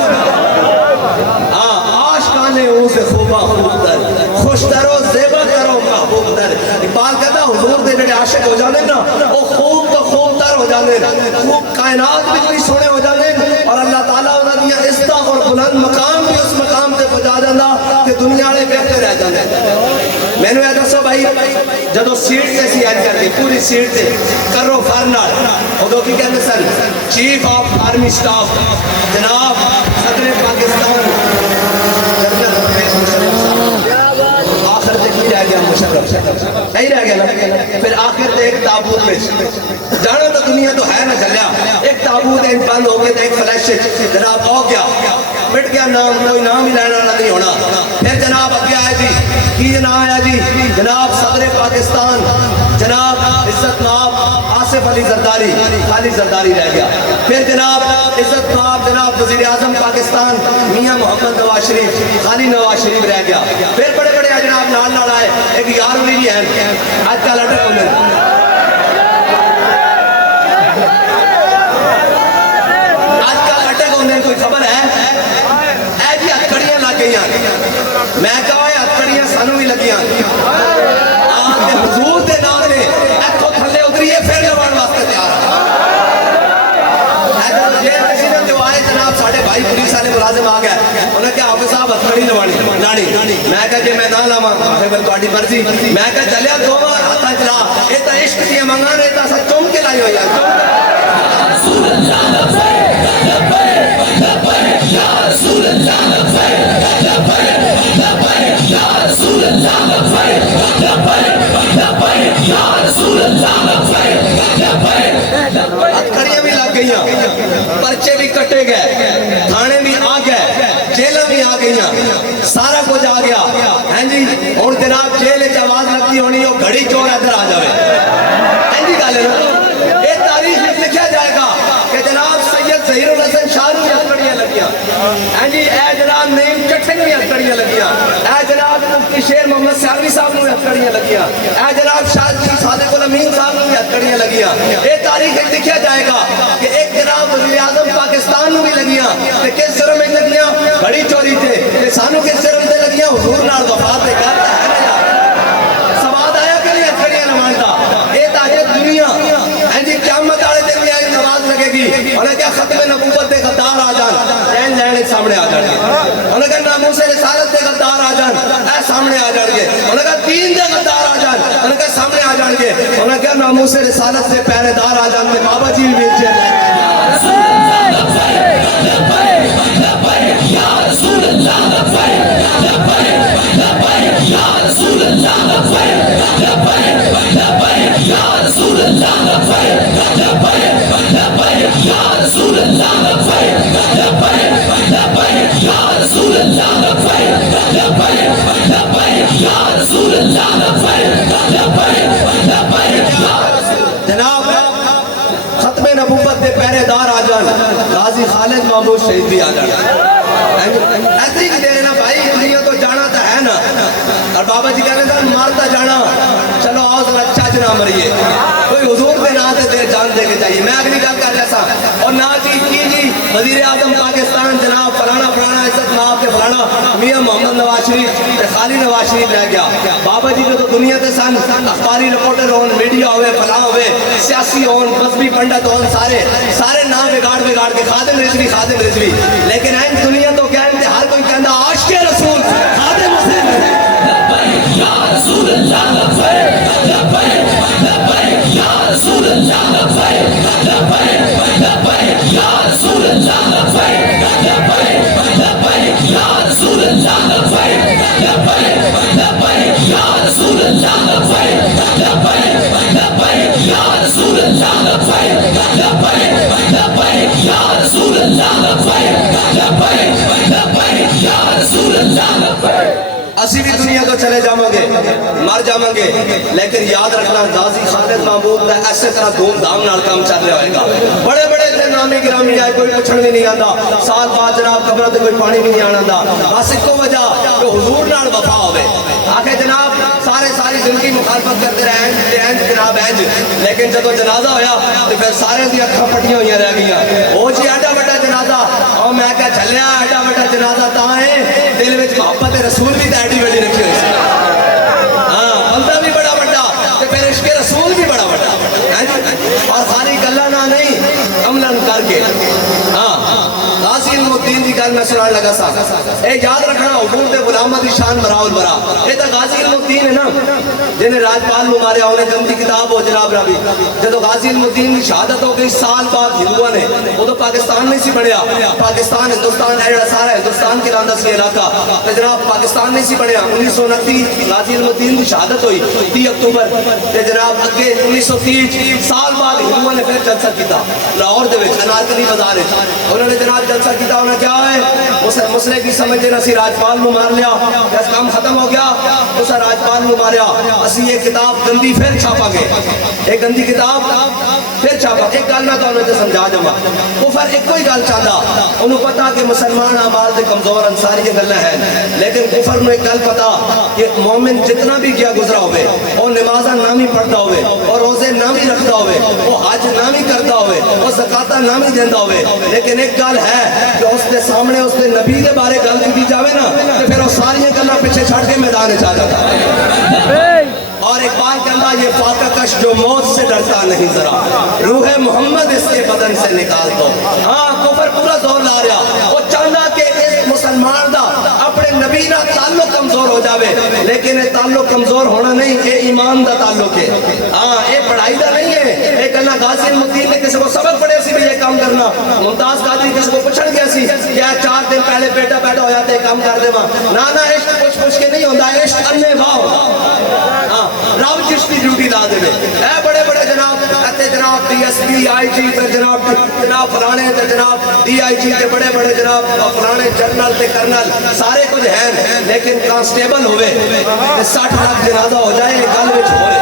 عاشقانے او سے خوبا خوب در, خوش درو زیبا کرو محبوب در. اقبال کہتا حضور دے جڑے عاشق ہو جانے نا وہ خوب تو خوب در ہو جانے, خوب کائنات بھی کوئی سونے ہو جانے, اور اللہ تعالیٰ انہاں دیا عزتاں اور بلند مقام بھی اس مقام تے پہنچا جاندا کہ دنیا والے بہتے رہ جاندے. میں نے یہ دسو بھائی جدو سیٹ تے سی ایڈ کر کے پوری سیٹ تے کرو فرنال ادو کی کہندے سن چیف آف آرمی سٹاف جناب صدر پاکستان جنرل پرویز مشرف صاحب. آخر تے کی رہ گیا مشرف نہیں رہ گیا نا, پھر آخر تے ایک تابوت میں جانا تو دنیا تو ہے نا چلیا, ایک تابوت ایک بند ہو گیا, ایک فلیش جناب ہو گیا مٹ گیا نام, کوئی نام ہی لینا نہیں ہونا. پھر جناب اگے آئے جی کی نام آیا جی جناب صدر پاکستان جناب عزت ناب آصف علی زرداری, خالی زرداری رہ گیا. پھر جناب عزت ناب جناب وزیر اعظم پاکستان میاں محمد نواز شریف, خالی نواز شریف رہ گیا. پھر بڑے بڑے جناب نال آئے, ایک یار بھی نہیں ہے آج کل اٹک ہونے, آج کل اٹک ہونے کوئی خبر ہے؟ اے جی ہتھکڑیاں لگ گئی, میں کہا ہے ہتھکڑیاں سانو بھی لگیاں, حضور دے نام نے ایتھوں تھلے اتریے پھر لوان واسطے تیار. یہ کسی نے جو آئے جناب ساڑھے بھائی پولیس والے ملازم آ گیا, انہوں نے کہا حافظ صاحب ہتھکڑی لوانی نانی, میں کہا جی میں نہ لاواں, تہاڈی مرضی. میں کہا چلیا دو ہاتھاں چلا, یہ تو عشق دی منگاں نے تا سا چوم کے لائی ہوئی ہے. رسول اللہ لبیک لبیک یا رسول اللہ لبیک لبیک لبیک یا رسول اللہ لبیک لبیک لبیک یا رسول اللہ لبیک لبیک. ہتھکڑیاں بھی لگ گئیاں, پرچے بھی کٹے گئے, تھانے بھی آ گئے, جیلیں بھی آ گئیاں, سارا کچھ آ گیا. ہیں جی اور جناب جیل وچ آواز لگتی ہونی وہ گھڑی چور ادھر آ جاوے. ہیں جی گل ہے نا, یہ تاریخ میں لکھا جائے گا کہ جناب سید ظہیر الحسن شاہ نوں ہتھکڑیاں لگیاں. ہیں جی اے جناب نعیم چٹھے نوں ہتھکڑیاں لگیاں, اے جناب مفتی شیر محمد سیالوی صاحب نوں ہتھکڑیاں لگیاں, اے جناب شاہ جی صادق الامین صاحب نوں ہتھکڑیاں لگیاں. یہ تاریخ میں لکھا جائے گا کہ ایک جناب وزیر اعظم پاکستان نوں بھی لگیاں, تے کس جرم میں لگیاں؟ گھڑی چوری تے. تے سانو کس جرم تے لگیاں؟ حضور نال وفا تے کر ہے نا یار. سواد آیا کہ نہیں ہتھکڑیاں لوان دا؟ یہ تو ہے دنیا. ہیں جی قیامت والے دن بھی آئی نماز لگے گی, انہیں کیا ختم نبوت دے غدار آ جان, لین لین سامنے آ جان گے. انہیں کہا ناموس رسالت دے غدار آ جان, اے سامنے آ جان گے. انہیں کہا دین دے غدار آ جان, انہیں کہا سامنے آ جان گے. انہیں کہا ناموس رسالت دے پہرے دار آ جان گے. بابا جی بھی بیچے رسول اللہ لبیک لبیک لبیک یا رسول اللہ لبیک لبیک لبیک یا محمود شہید بھی آ جانا ایسے ہی دے رہے نا بھائی, دنیا تو جانا تو ہے نا. اور بابا جی کہہ رہے تھے مارتا جانا, چلو آؤ ذرا چج نہ مریے, کوئی حضور کے نام سے جان دے کے چاہیے. میں اگلی گل کر رہا سا, اور نہ جی وزیر اعظم پاکستان جناب فلانا فلانا عزت مآب کے فلانا میاں محمد نواز شریف خالی نواز شریف رہ گیا. بابا جی جو تو دنیا کے سن اخباری رپورٹر ہون, میڈیا ہوئے, فلاں ہوئے, سیاسی ہون, مذہبی پنڈت ہون, سارے نام بگاڑ کے خادم رضوی. لیکن این دنیا تو کیا ہے, ہر کوئی کہندا عاشق رسول خادم حسین. لبیک یا رسول اللہ لبیک لبیک لبیک یا رسول اللہ لبیک لبیک لبیک یا رسول اللہ لبیک لبیک لبیک یا رسول اللہ لبیک لبیک لبیک یا رسول اللہ لبیک لبیک لبیک یا رسول اللہ لبیک لبیک لبیک یا رسول اللہ لبیک لبیک لبیک یا رسول اللہ لبیک. اسی بھی دنیا تو چلے جاؤں گے, مر جاؤں گے, لیکن یاد رکھنا غازی خالد محمود کا ایسے طرح دھوم دھام نال کام چل رہا ہوئے گا. بڑے بڑے نامی گرامی آئے, کوئی پوچھن بھی نہیں آتا, سال بعد جناب قبروں تے کوئی پانی بھی نہیں آنا. بس ایک وجہ کہ حضور نال وفا ہوئے. آخر جناب ساری زندگی مخالفت کرتے رہے جناب اینج, لیکن جب جنازہ ہویا تو پھر سارے دی اکھاں پٹیاں ہوئی رہ گئی. وہ جی ایڈا بڑا جنازہ, اور میں کہا چلیا ایڈا بڑا جنازہ تا ہے, دل وچ محبت رسول بھی ایڈی بڑی رکھی ہوئی سی. ہاں بندہ بھی بڑا بڑا تے پھر عشق رسول بھی بڑا بڑا, اور ساری گلاں نہ نہیں عملاً کر کے. ہاں غازی علم الدین دی گل میں سنان لگا سا, اے یاد رکھنا حضور دے غلاماں دی شان براول برا. اے تے غازی علم الدین ہے نا جنہیں راجپال نو ماریا, انہیں گندی کتاب ہو جناب راوی. جدو غازی علم الدین کی شہادت ہو گئی سال بعد ہندوؤں نے, وہ تو پاکستان نہیں سی بنیا, پاکستان ہندوستان ہے جڑا سارا ہندوستان کے لاندہ سی علاقہ, تے جناب پاکستان نہیں سی بنیا. 1929 غازی علم الدین کی شہادت ہوئی 30 اکتوبر, تے جناب اگے 1930 سال بعد ہندوؤں نے پھر جلسہ کیتا لاہور دے وچ انارکلی بازار وچ. انہوں نے جناب جلسہ کیتا, انہوں نے کیا ہے مسئلے کی سمجھے نہ سی راجپال نو مار لیا, اس کام ختم ہو گیا, اسا راجپال نو ماریا, اسی یہ کتاب گندی پھر چھاپا گے, ایک گندی کتاب پھر چھاپا. ایک گل میں تو انہوں نے سمجھا جما, کفر ایک کوئی گل چاہتا, انہوں پتا کہ مسلمان اعمال دے کمزور انساری یہ گلیں ہیں, لیکن کفر میں ایک گل پتا کہ مومن جتنا بھی کیا گزرا ہوئے, اور نمازہ نامی پڑھتا ہوئے, اور روزے نامی رکھتا ہوئے, وہ حج نامی کرتا ہوئے, وہ زکاتہ نامی دیندہ ہوئے, لیکن ایک گل ہے کہ اس کے سامنے اس کے نبی دے بارے گل کی دی جاوے نا, تو پھر وہ ساری گلاں پیچھے چھڑ کے میدان چاہ جاتا ہے. اور ایک بات کہنا, یہ فاقہ کش جو موت سے ڈرتا نہیں ذرا, روح محمد اس کے بدن سے نکال دو. ہاں کفر پورا زور لا رہا, وہ چاہتا کہ اس مسلمان دا اپنے نبی نہ تعلق کمزور ہو جاوے, لیکن یہ تعلق کمزور ہونا نہیں, یہ ایمان دا تعلق ہے. ہاں یہ پڑھائی دا نہیں ہے. ایک اللہ غازی علم الدین نے کسی کو سبق پڑھے سی بھی یہ کام کرنا, ممتاز قادری کسی کو پوچھن گیا سی کیا 4 دن پہلے بیٹا پیدا ہو جاتے کام کر دے ماں, نہ عشق پوچھ کے نہیں ہوتا, عشق انے واہ ہوتا. ہاں راو چشتی ڈیوٹی لا دے, اے بڑے بڑے جناب اتے جناب ڈی ایس پی آئی جی تے جناب فلانے تے جناب ڈی آئی جی تے بڑے بڑے جناب فلانے جنرل تے کرنل سارے کچھ ہیں, لیکن کانسٹیبل ہوئے 60 لاکھ جنازہ ہو جائے گل وچ ہوئے.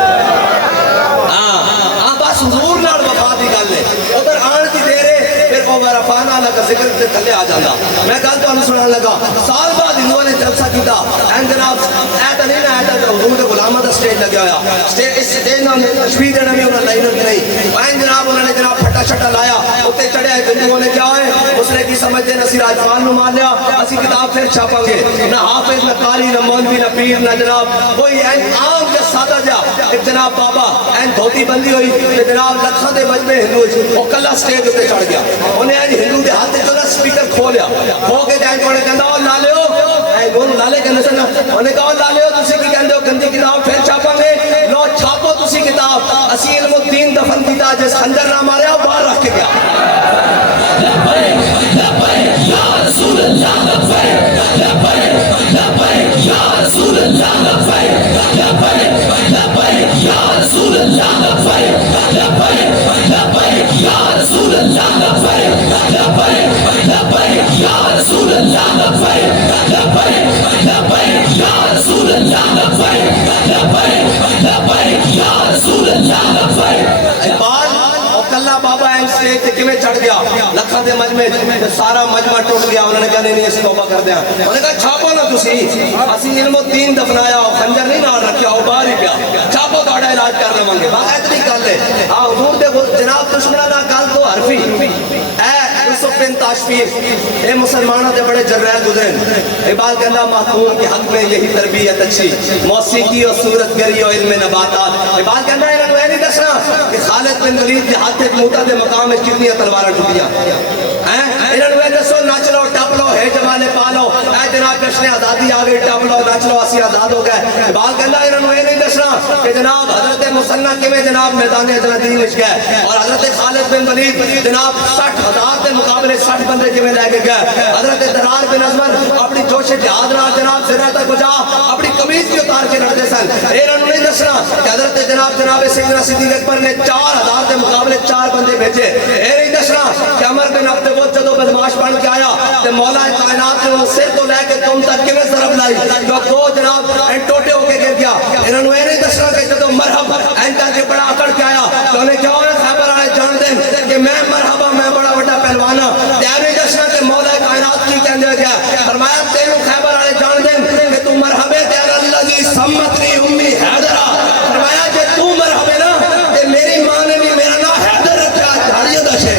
ہاں بس حضور نال وفا دی گل ہے, ادھر آن دی دیر ہے, پھر وہ رفعنا لک ذکر تے تھلے آ جاندا. میں گل تانوں سنان لگا, سال بعد ہندوؤں نے جلسہ کیتا, این جناب اے تے نہیں نا حضور دے غلاماں دا سٹیج لگیا ہویا, اس سٹیج نال تشبیہ دینا بھی انہاں لائن نہیں, این جناب انہوں نے جناب پھٹا شٹا لایا, اوتے چڑھیا ہے ہندوؤں نے کیا ہے اس نے کی سمجھدے نہ سی راجپال نو مان لیا, اسی کتاب پھر چھاپاں گے, نہ حافظ نہ قاری نہ مولوی نہ پیر نہ جناب کوئی این عام جا سادہ جا ایک جناب بابا این دھوتی بندی ہوئی تے جناب لکھاں دے مجمع ہندو وہ کلا سٹیج تے چڑھ گیا, انہیں این ہندو دے ہاتھ چ سپیکر کھولیا, کھو کے جائیں کونے کہندا او لالےو, اے گون لالے کہندے سن, انہیں کہا لالےو تسی کی کہندے ہو گندی کتاب پھر چھاپاں گے, لو چھاپو تسی کتاب. اسی علم الدین دفن کیتا, جس خنجر نہ ماریا باہر رکھ کے گیا. لبیک لبیک یا رسول اللہ لبیک لبیک لبیک یا رسول اللہ لبیک لبیک لبیک یا رسول اللہ لبیک لبیک لبیک یا رسول اللہ لبیک لبیک لبیک یا رسول اللہ لبیک لبیک لبیک یا رسول اللہ لبیک لبیک لبیک یا رسول اللہ لبیک. اقبال اور کلہ بابا ہے اسٹیج کیویں چڑھ گیا لکھاں دے مجمع سارا مجمع ٹوٹ گیا انہوں نے کہا نہیں اس توبہ کر دیا انہوں نے کہا چھاپو نا تسی اسی علم و دین دفنایا خنجر نہیں نال رکھیا وہ باہر ہی پیا چھاپو تہاڈا علاج کر لواں گے بس اتنی گل ہے ہاں حضور دے جناب دشمناں دا گل تو حرفی اے یوسف بن تاشفیر اے مسلمانوں دے بڑے جرنیل گزرے اقبال کہندا محکوم کے حق میں یہی تربیت اچھی موسیقی اور صورت گری اور علم نباتات اقبال کہندا ہے انہوں نے نہیں دسنا کہ خالد بن ولید کے ہاتھ ایک موتا دے مقام میں کتنی تلواراں ٹوٹیاں انہوں نے دسو نچ لو ٹپ لو ہے جمالے پا لو اے جناب جشن آزادی آ گئی ٹپ لو نچ لو اسی آزاد ہو گئے اقبال کہندا ہے انہوں نے نہیں دسنا کہ جناب حضرت مثنیٰ کیویں جناب میدان جنادین وچ گئے اور حضرت خالد بن ولید جناب 60,000 دے مقابلے 60 بندے کیویں لے کے گئے حضرت درار بن ازمر اپنی جوش جہاد نال جناب سرہ تک پہنچا اپنی قمیض بھی اتار کے لڑتے سن انہوں نے نہیں دسنا کہ حضرت جناب سیدنا صدیق اکبر نے 4,000 دے مقابلے 4 بندے بھیجے یہ نہیں دسنا کہ عمر بن عبد الود جدو بدماش بن کے آیا تے مولا کائنات نے وہ سر تو لے کے تم تک کیویں ضرب لائی جو دو جناب ٹوٹے ہو کے گر گیا انہوں نے یہ نہیں دسنا کہ جدو مرحب اینتا کے بڑا اکڑ کے آیا تو انہیں کیا ہوئے خیبر والے جان دیں کہ میں مرحبا میں بڑا بڑا پہلوانا یہ نہیں دسنا کہ مولا کائنات کی کہنے گیا فرمایا تینوں خیبر والے جان دیں کہ تو مرحبے تیرا اللہ جی سمتنی امی حیدرہ فرمایا کہ تو مرحبے نا کہ میری ماں نے بھی میرا نا حیدر رکھا دھاڑیہ دشے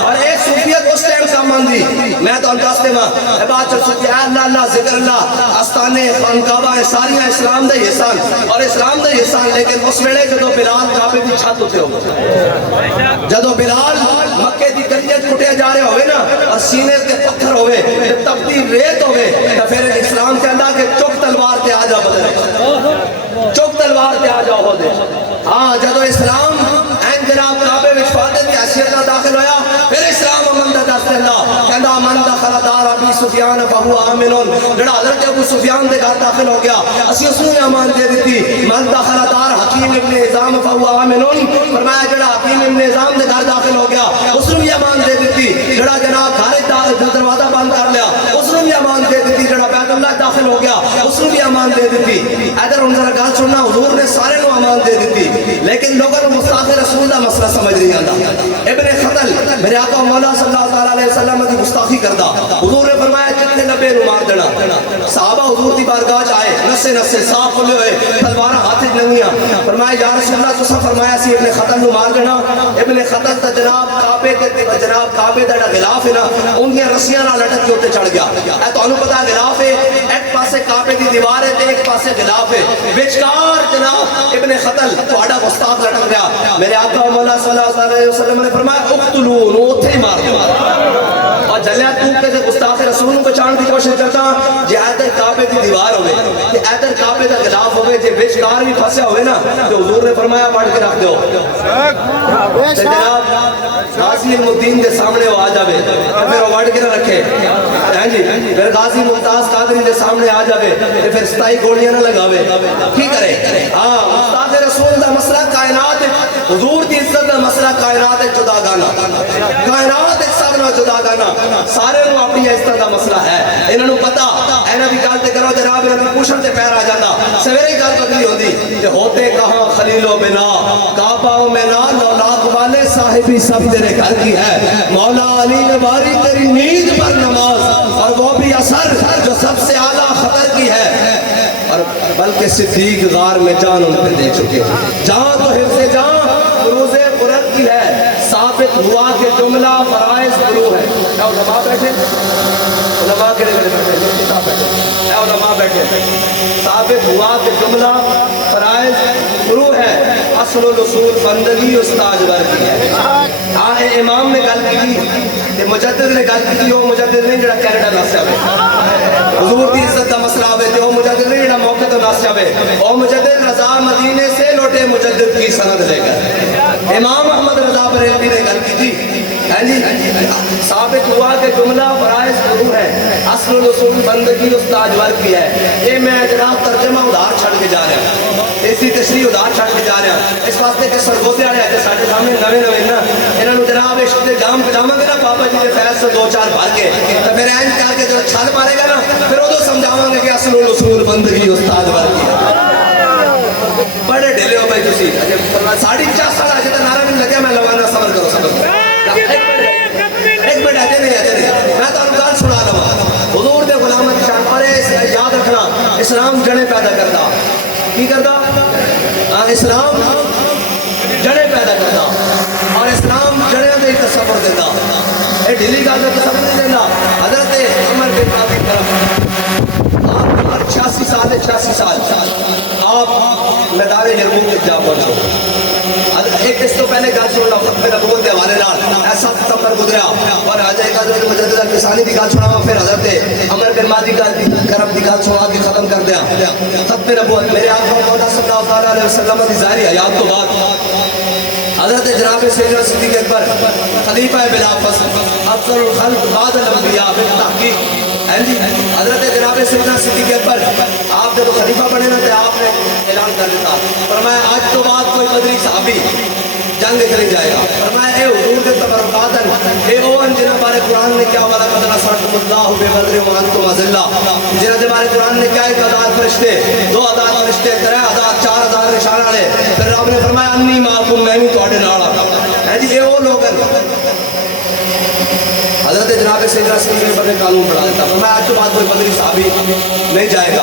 اور ایک صوفیت اس ٹائم کا مان دی میں تو انداستے ماں بات چل سکتی ہے اللہ اللہ ذکر اللہ آستانے خانقاہ ساریاں اسلام دے احسان اور اسلام دے احسان لیکن اس ویلے جدو بلال کعبے دی چھت اٹھے ہو جدو بلال مکے دی گلیاں کٹے جا رہے ہوئے نا اور سینے کے پتھر ہوئے تپتی ریت ہوئے تو پھر اسلام کہندا کہ چک تلوار تے آ جا بدلے چک تلوار تے آ جاؤ ہو دے ہاں جدو اسلام این جناب کعبے وچ فاتح دی حیثیت نال داخل ہویا پھر اسلام امن دا دست اللہ کہندا من دخل دار ابی سفیان فهو آمن جڑا حضرت ابو سفیان دے گھر داخل ہو گیا اسی اس نوں امان دے دتی من دخل دار حکیم ابن نظام فهو آمن فرمایا جڑا حکیم ابن نظام دے گھر داخل ہو گیا اس نوں بھی امان دے دتی جڑا جناب خالد دا دروازہ بند کر لیا اس نوں بھی امان دے دتی جڑا بیت اللہ داخل ہو گیا اس نوں بھی امان دے دتی ادھر ان ذرا گل سننا حضور نے سارے نوں امان دے دتی لیکن لوگوں کو مستاخ رسول دا مسئلہ سمجھ نہیں آندا ابن خطل میرے آقا مولا صلی اللہ علیہ وسلم دی گستاخی کردا حضور نے فرمایا جتنے نبی نو مار دینا صحابہ حضور دی بارگاہ چ آئے نسے نسے صاف کھلے ہوئے تلوار ہاتھ وچ ننگیاں فرمایا یا رسول اللہ تساں فرمایا سی ابن خطل نو مار دینا ابن خطل تے جناب کعبے تے جناب کعبے دا غلاف ہے نا ان دی رسیاں نال لٹک کے اوتے چڑھ گیا اے تانوں پتہ غلاف ہے ایک پاسے کعبے دی دیوار ہے تے ایک پاسے غلاف ہے وچکار جناب ابن خطل تہاڈا گستاخ لٹک گیا میرے آقا مولا صلی اللہ علیہ وسلم نے فرمایا اقتلوا نو اوتھے ہی مار دو اور جلیا تو تے گستاخ رسول کو بچان دی کوشش کرتا جے ادھر کعبے دی دیوار ہوے تے ادھر کعبے دا غلاف ہوے جے وچکار بھی پھسیا ہوے نا تے حضور نے فرمایا پڑھ کے رکھ دیو تے جناب غازی الدین دے سامنے وہ آ جاوے پھر وہ وڑ کے نہ رکھے ہاں جی پھر غازی ممتاز قادری دے سامنے آ جاوے تے پھر 27 گولیاں نہ لگاوے کی کرے ہاں گستاخ رسول دا مسئلہ کائنات حضور دی عزت دا مسئلہ کائنات جدا گانا کائنات سب نہ جدا گانا سارے نو اپنی عزت دا مسئلہ ہے انہاں نو پتہ اینا بھی گل تے کرو جناب انہاں نو پوچھن تے پیر آ جاندا سویرے گل بدلی ہوندی تے ہوتے کہاں خلیل و بنا کعبہ و مینا لولاک والے صاحبی سب تیرے گھر کی ہے مولا علی نے باری تیری نیند پر نماز اور وہ بھی اثر جو سب سے اعلیٰ خطر کی ہے اور بلکہ صدیق غار میں جان ان پہ دے چکے جہاں تو حفظ جان روز قرآن کی ہے ثابت ہوا کہ جملہ فرائض برو ہے کیا علماء بیٹھے علماء کے لئے بیٹھے کیا علماء بیٹھے ثابت ہوا کہ جملہ فرائض برو ہے اصل و رسول بندگی استاج ورکی ہے آئے امام نے گل کی کہ مجدد نے گل کی وہ مجدد نہیں جڑا کینیڈا ناسیا ہوئے حضور دی عزت دا مسئلہ ہوئے تھے وہ مجدد نہیں جڑا موقع تو ناسیا ہوئے وہ مجدد رضا مدینے سے لوٹے مجدد کی سند لے کر امام احمد رضا بریلوی نے گل کی تھی ثابت ہوا کہ جملہ فرائض ضرور ہے اصل و رسول بندگی استاج ورکی ہے یہ میں جناب ترجمہ ادھار چھڑ کے جا رہا ہوں ایسی تشریح ادھار چھڑ کے جا رہا ہوں اس واسطے کہ سرگوزے والے آتے سارے سامنے نویں نویں نا انہوں نے جناب عشق کے جام پجامہ گے نا بابا جی کے فیض سے 2-4 بھر کے تو پھر این کر کے جو چھل مارے گا نا پھر وہ تو سمجھاؤں گے کہ اصل و رسول بندگی استاج ورکی ہے بڑے ڈھیلے ہو بھائی تسی 4.5 سال آج تک نعرہ بھی لگیا میں لوانا صبر کرو ایک منٹ اجے نہیں میں تو گل سنا لوا حضور دے غلاماں دی شان پر یاد رکھنا اسلام جڑے پیدا کرتا کی کرتا اسلام جڑے پیدا کرتا اور اسلام جڑے دے تصور دیتا اے ڈھیلی گل دا تصور نہیں دیتا حضرت عمر بن خطاب آپ عمر 86 سال 86 سال آپ میدان یرموک تک جا پہنچے ایک اس تو پہلے گل سننا ختم نبوت کے حوالے نال ایسا ستمبر گزریا اور حضرت حضرت مجدد الکسانی کی گل سناواں پھر حضرت عمر بن مادی کرم کی گل سنا کے ختم کر دیا ختم نبوت میرے آقا مولا صلی اللہ علیہ وسلم کی ظاہری حیات تو بعد حضرت جناب سیدنا صدیق اکبر خلیفہ بلا فصل افضل الخلق بعد الانبیاء بالتحقیق حضرت جناب سیدنا صدیق اکبر آپ جب خلیفہ بنے نا تو آپ نے اعلان کر دیتا فرمایا آج تو بعد کوئی بدری صحابی جنگ چلی جائے گا فرمایا اے حضور کے تبرکاتن اے اوان جنہ بارے قرآن نے کیا والا قدر سرکم اللہ بے بدر وانتم ازلہ جنہ بارے قرآن نے کیا 1000 فرشتے 2000 فرشتے 3000 4000 نشان والے پھر رب نے فرمایا انی معکم میں بھی تواڈے نال ہاں جی اے وہ لوگ حضرت جناب سیدنا صدیق اکبر نے قانون بنا دیتا فرمایا آج تو بعد کوئی بدری صحابی نہیں جائے گا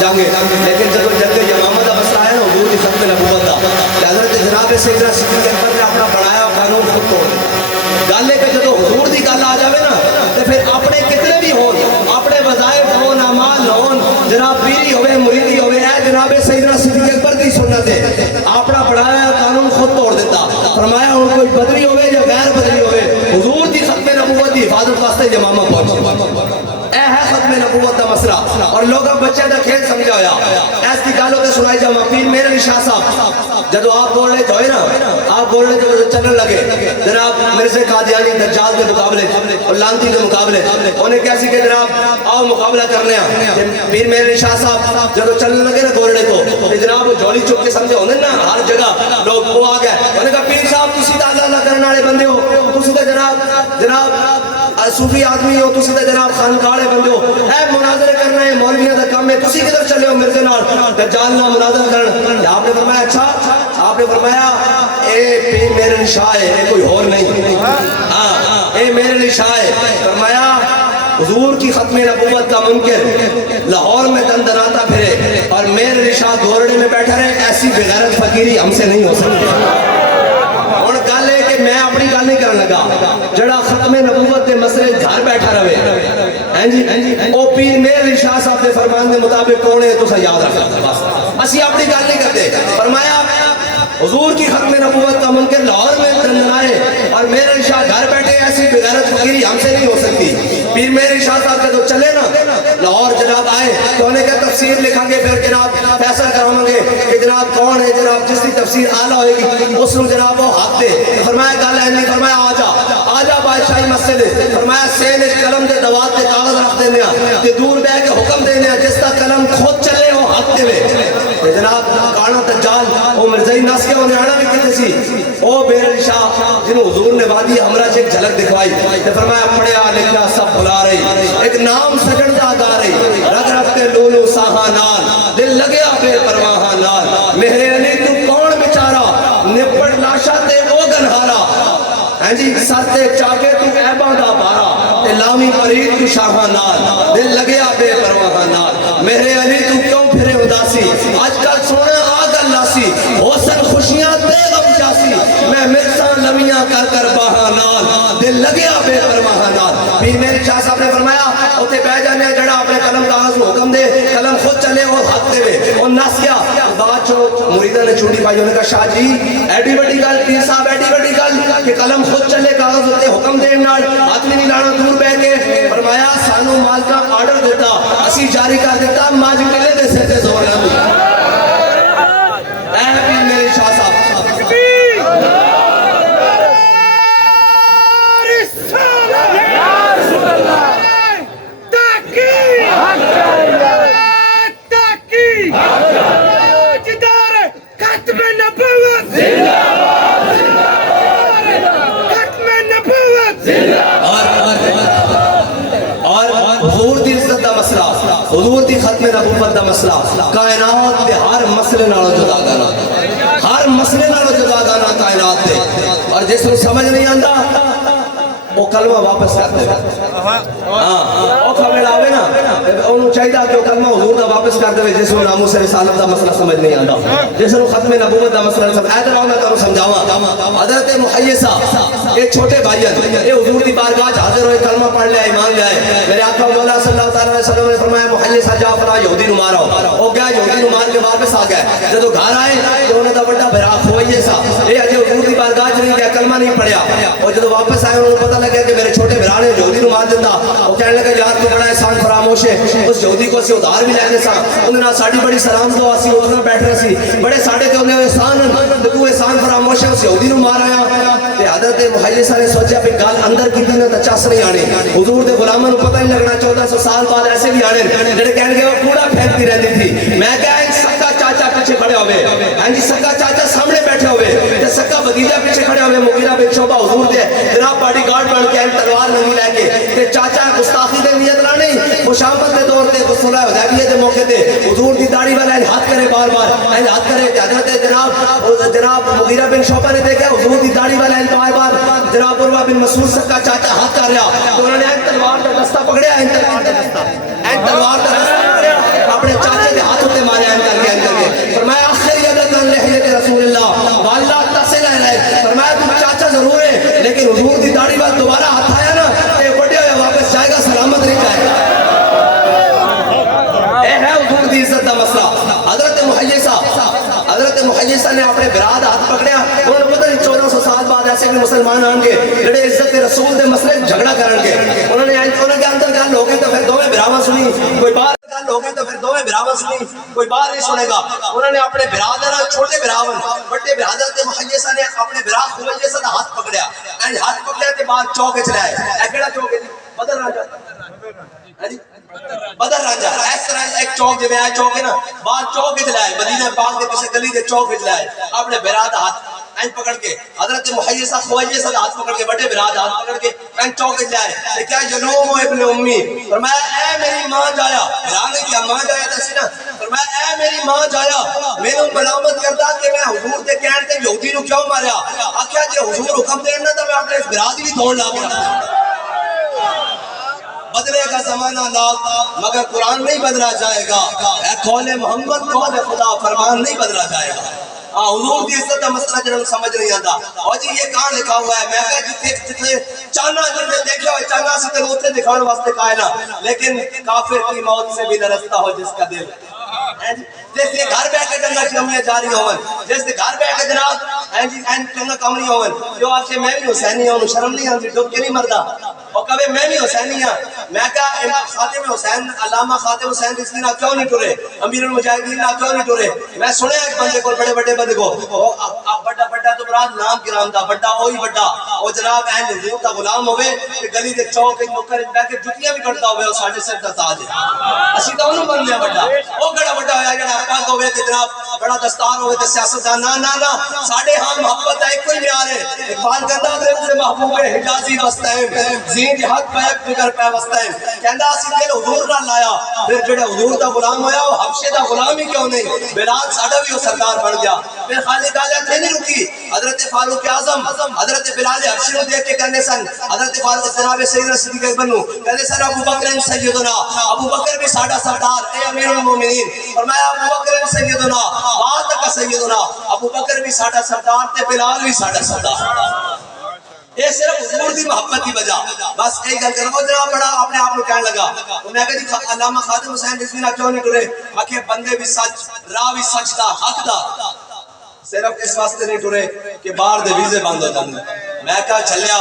جنگے لیکن جب جنگ یمامہ کا مسئلہ ہے نا حضور کی ختم نبوت کا حضرت جناب سیدنا صدیق اکبر نے اپنا بنایا قانون خود توڑ دیا گل ہے کہ جب حضور کی گل آ جائے نا تو پھر اپنے کتنے بھی ہون اپنے وظائف ہون اعمال ہون جناب پیری ہوئے مریدی ہوئے اے جناب سیدنا صدیق اکبر کی سنت ہے اپنا بنایا قانون خود توڑ دیتا فرمایا ہوں کوئی بدری ہوئے یا غیر بدری ہوئے حضور کی ختم نبوت کی حفاظت واسطے جمامہ پہنچے اے ہے ختم نبوت کا مسئلہ اور لوگوں بچے کا کھیل سمجھا ہویا ایس کی گالوں کے سنائی جاما پیر میرے علی شاہ صاحب جدو آپ بولنے جو ہے نا آپ بولنے جو چلنے لگے جناب مرزا قادیانی دجال کے مقابلے اور لانتی کے مقابلے انہیں کیسی کہ جناب آؤ مقابلہ کرنے ہیں پیر میرے علی شاہ صاحب جدو چلنے لگے نا گولنے کو جناب جولی چک کے سمجھے ہونے نا ہر جگہ لوگ وہ آ گئے انہیں کہا پیر صاحب تسی دا اللہ کرنے والے بندے ہو تسی دا جناب صوفی آدمی ہو تسی دا جناب خانقاہ بندے ہو اے مناظرے کرنا ہے مولویاں دا کام ہے تسی کدھر چلے ہو مرزے نال دجال نال مناظرہ کرن آپ نے فرمایا اچھا آپ نے فرمایا اے پیر میرے علی شاہ ہے کوئی اور نہیں ہاں اے میرے علی شاہ ہے فرمایا حضور کی ختم نبوت کا منکر لاہور میں دندناتا پھرے اور میرے علی شاہ گورڑے میں بیٹھا رہے ایسی بغیرت فقیری ہم سے نہیں ہو سکتی اور گل ہے کہ میں اپنی گل نہیں کرنے لگا جڑا ختم نبوت کے مسئلے گھر بیٹھا رہے ہیں جی او پیر میرے علی شاہ صاحب کے فرمان کے مطابق کون ہے تو یاد رکھنا بس اسی اپنی گل نہیں کرتے فرمایا حضور کی ختم نبوت کا منکر لاہور میں دندنائے اور میرے علی شاہ گھر بیٹھے ایسی بغیرت فقیری ہم سے نہیں ہو سکتی پیر میرے علی شاہ صاحب جب چلے نا لاہور جناب آئے تو انہیں کیا تفسیر لکھیں گے پھر جناب فیصلہ کراؤں گے کہ جناب کون ہے جناب جس کی تفسیر اعلیٰ ہوئے گی اس نے جناب وہ حق دے فرمایا گل ہے نہیں فرمایا آجا بادشاہی مسجد فرمایا سین اس قلم کے دوات کے کاغذ رکھ دینے کہ دور بہ کے حکم دینے جس کا قلم خود چلے وہ حق دے جناب کانا دجال وہ مرزائی نس کے انہیں آنا بھی کہتے سی او بیر علی شاہ جنہوں حضور نے وادی ہمراہ سے ایک جھلک دکھوائی فرمایا پڑھیا لکھا سب بھلا رہی ایک نام سجڑتا گا رہی رگ رگ کے لولو ساہا نال دل لگیا بے پرواہا نال میرے علی تو کون بچارا نپڑ لاشا تے او گنہارا ہیں جی ساتے چاکے تو عیباں دا بارا لامی پرید تو شاہا نال دل لگیا بے پرواہا نال میرے علی تو کیوں پھرے اداسی آج کل سونا آگا لاسی حسن خوشیاں تے غم جاسی میں مرسان لمیاں کر باہا نال دل لگیا بے پرواہا نال پیر میرے شاہ صاحب نے فرمایا اوتے بہ جانے جڑا اپنے قلم کاغذ حکم دے قلم خود چلے اور ہاتھ دے اور نس گیا بعد جو مریدہ نے چھوٹی پائی انہوں نے کہا شاہ جی ایڈی بڑی گل پیر صاحب ایڈی بڑی گل کہ قلم خود چلے کاغذ ہوتے حکم دے نال آدمی نہیں لانا دور بہ کے فرمایا سانو مال کا آرڈر دیتا اسی جاری کر دیتا ماج کلے دے سے تے زور نہ اے پیر میرے شاہ صاحب حضور دی ختم نبوت دا مسئلہ کائنات دے ہر مسئلے نالوں جدا گانا ہر مسئلے نالوں جدا گانا کائنات دے اور جس کو سمجھ نہیں آتا وہ کلمہ واپس کر دے. ہاں اوکھا ویلا آوے نا انہوں چاہیے کہ وہ کلمہ حضور دا واپس کر دے جس کو ناموس رسالت دا مسئلہ سمجھ نہیں آتا, جس کو ختم نبوت دا مسئلہ سمجھ. ادھر آؤ میں تمہیں سمجھاواں. حضرت محیصہ ایک چھوٹے بھائی ہیں, یہ حضور دی بارگاہ حاضر ہوئے, کلمہ پڑھ لیا, ایمان لیا ہے. میرے آقا مولا صلی اللہ علیہ وسلم نے فرمایا محیصہ جا فلاں یہودی نو مارو. وہ گیا یہودی نو مار کے واپس آ گیا. جب گھر آئے تو انہوں نے بڑا بھرا محیصہ یہ اجے حضور دی بارگاہ چ نہیں گیا, کلمہ نہیں پڑھیا. اور جب واپس آئے انہوں کو پتہ لگا کہ میرے چھوٹے بھرا نے یہودی نو مار دیتا. وہ کہنے لگا یار تو بڑا احسان فراموش ہے, اس یہودی کو اسی ادھار بھی لیندے سا, انہاں نال ساڈی بڑی سلام دعا اسی اٹھنا بیٹھنا سی, بڑے ساڈے تے انہیں احسان تو احسان فراموش ہے, اس یہودی نو مار آیا. تے حضرت محیصہ نے سوچا کہ گل اندر کیتی نہ تے چس نہیں آنی. حضور دے غلاماں نو پتہ نہیں لگنا, 1400 سال بعد ایسے بھی آنے جڑے کہن گے وہ کوڑا پھینکتی رہندی تھی. میں کہا ایک سکا چاچا پیچھے کھڑے ہوئے, ہاں جی سکا چاچا سامنے بیٹھے ہوئے تے سکا بھتیجا پیچھے کھڑے ہوئے. مغیرہ بن شعبہ حضور دے جناب باڈی گارڈ بن کے تلوار نہیں لے کے تے چاچا گستاخی دے نیت نہ نہیں, خوشامد دے دور تے صلح حدیبیہ دے موقع تے حضور دی داڑھی والا ہاتھ کرے بار بار ہاتھ کرے. حضرت جناب مغیرہ بن شعبہ نے دیکھا حضور دی داڑھی والا بار بار جناب عروہ بن مسعود سکا چاچا ہاتھ کر رہا, تو انہوں نے ایک تلوار کا دستہ پکڑیا, ایک تلوار کا دستہ پکڑیا, اپنے چاچے دے ہاتھ تے ماریا کر کے. فرمایا آخر یدک عن لحیۃ رسول اللہ واللہ تصل الیہ. فرمایا تم چاچا ضرور ہے لیکن حضور دی داڑھی وال دوبارہ ہاتھ آیا نا تے بڑے ہوئے واپس جائے گا, سلامت نہیں جائے گا. اے ہے حضور دی عزت دا مسئلہ. حضرت محیصہ نے اپنے براد ہاتھ پکڑیا. انہوں نے پتہ نہیں 1400 سال بعد ایسے بھی مسلمان آن گے جڑے عزت رسول دے مسئلے جھگڑا کرن گے. انہوں نے اندر گل ہو گئی تو پھر دوویں بھراواں سنی, کوئی باہر گل ہو گئی تو پھر دوویں بھراواں سنی, کوئی باہر نہیں سنے گا. انہوں نے اپنے برادر چھوٹے بھراون بڑے حضرت محیصہ نے اپنے برا محیصہ دا ہاتھ پکڑیا, ہاتھ پکڑیا تے باہر چوک وچ لائے. اے کیڑا چوک ہے بدر راجا, ہاں جی بدر راجا. اس طرح ایک چوک جو ہے چوک ہے نا, باہر چوک وچ لائے, مدینہ پاک دے پیچھے گلی دے چوک وچ لائے اپنے برا دا ہاتھ این پکڑ کے. حضرت محیصہ خویصہ دا ہاتھ پکڑ کے, بڑے برا دا ہاتھ پکڑ کے این چوک وچ لائے. کیا جنوم ابن امی, فرمایا اے میری ماں جایا. برا نے کیا ماں جایا تسی نا, فرمایا اے میری ماں جایا مینوں ملامت کردا کہ میں حضور دے کہن تے یہودی نو کیوں ماریا. آکھیا جے حضور حکم دین نا تے میں اپنے اس برا دی بھی توڑ لا کے. بدلے گا زمانہ لاتا مگر قرآن نہیں بدلا جائے گا, اے قول محمد قول خدا فرمان نہیں بدلا جائے گا. حضور دی عزت کا مسئلہ جنہوں سمجھ نہیں آتا. اور جی یہ کہاں لکھا ہوا ہے, میں کہا جتنے چانا جنہیں دیکھا ہوئے چانا سے ہوتے دکھانے واسطے قائلہ, لیکن کافر کی موت سے بھی نرستا ہو جس کا دل. جیسے گھر بیٹھے ٹنگا چمڑیاں جاری ہون, جیسے گھر بیٹھے جناب ٹنگا کمری ہون, جو آپ سے میں بھی حسینی ہوں شرم نہیں آتی ڈب کے نہیں مردا, اور کبھی میں بھی حسینی ہوں. میں کہا خاتم حسین علامہ خاتم حسین رضوی نہ کیوں نہیں ٹرے, امیر المجاہدین نہ کیوں نہیں ٹرے. میں سنے ایک بندے کو بڑے بڑے بندے کو اب بڑا بڑا تو براد نام گرام دا بڑا وہی بڑا او جناب این حضور کا غلام ہوئے کہ گلی دے چوک ایک نوکر بیٹھ کے جُتیاں بھی کرتا ہوئے اور ساڈے سر دا تاج ہے. اسی تو انہوں بن لیا بڑا, او بڑا بڑا ہویا جڑا پاک ہوئے کہ جناب بڑا دستار ہوئے تے سیاستدان نا ساڈے ہاں محبت ہے کوئی نہیں ہے. اقبال کہتا ہے سے محبوب حجازی بستا ہے زین حق بیک بگر پہ بستا ہے. کہندا اسی دل حضور نہ لایا, پھر جڑے حضور دا غلام ہویا وہ حبشے دا غلام ہی کیوں نہیں, بلال ساڈا بھی وہ سردار بن گیا. پھر خالی گالیا تھے نہیں رکی, حضرت فاروق اعظم حضرت بلال حبشی کو دیکھ کے کہنے سن, حضرت فاروق جناب سیدنا صدیق اکبر نو کہنے سن ابو بکر سیدنا, ابو بکر بھی ساڈا سردار, اے امیر المومنین. فرمایا ابو بکر سیدنا بات کا سیدنا, ابو بکر بھی ساڈا سردار تے بلال بھی ساڈا سردار. یہ صرف حضور دی محبت کی وجہ. بس ایک گل کرو جناب بڑا اپنے آپ کو کہنے لگا, تو میں کہا جی علامہ خاتم حسین رضوی نہ کیوں نہیں ٹرے. آخر بندے بھی سچ, راہ بھی سچ دا, حق دا, صرف اس واسطے نہیں ٹرے کہ باہر دے ویزے بند ہو جاندے. میں کہا چلیا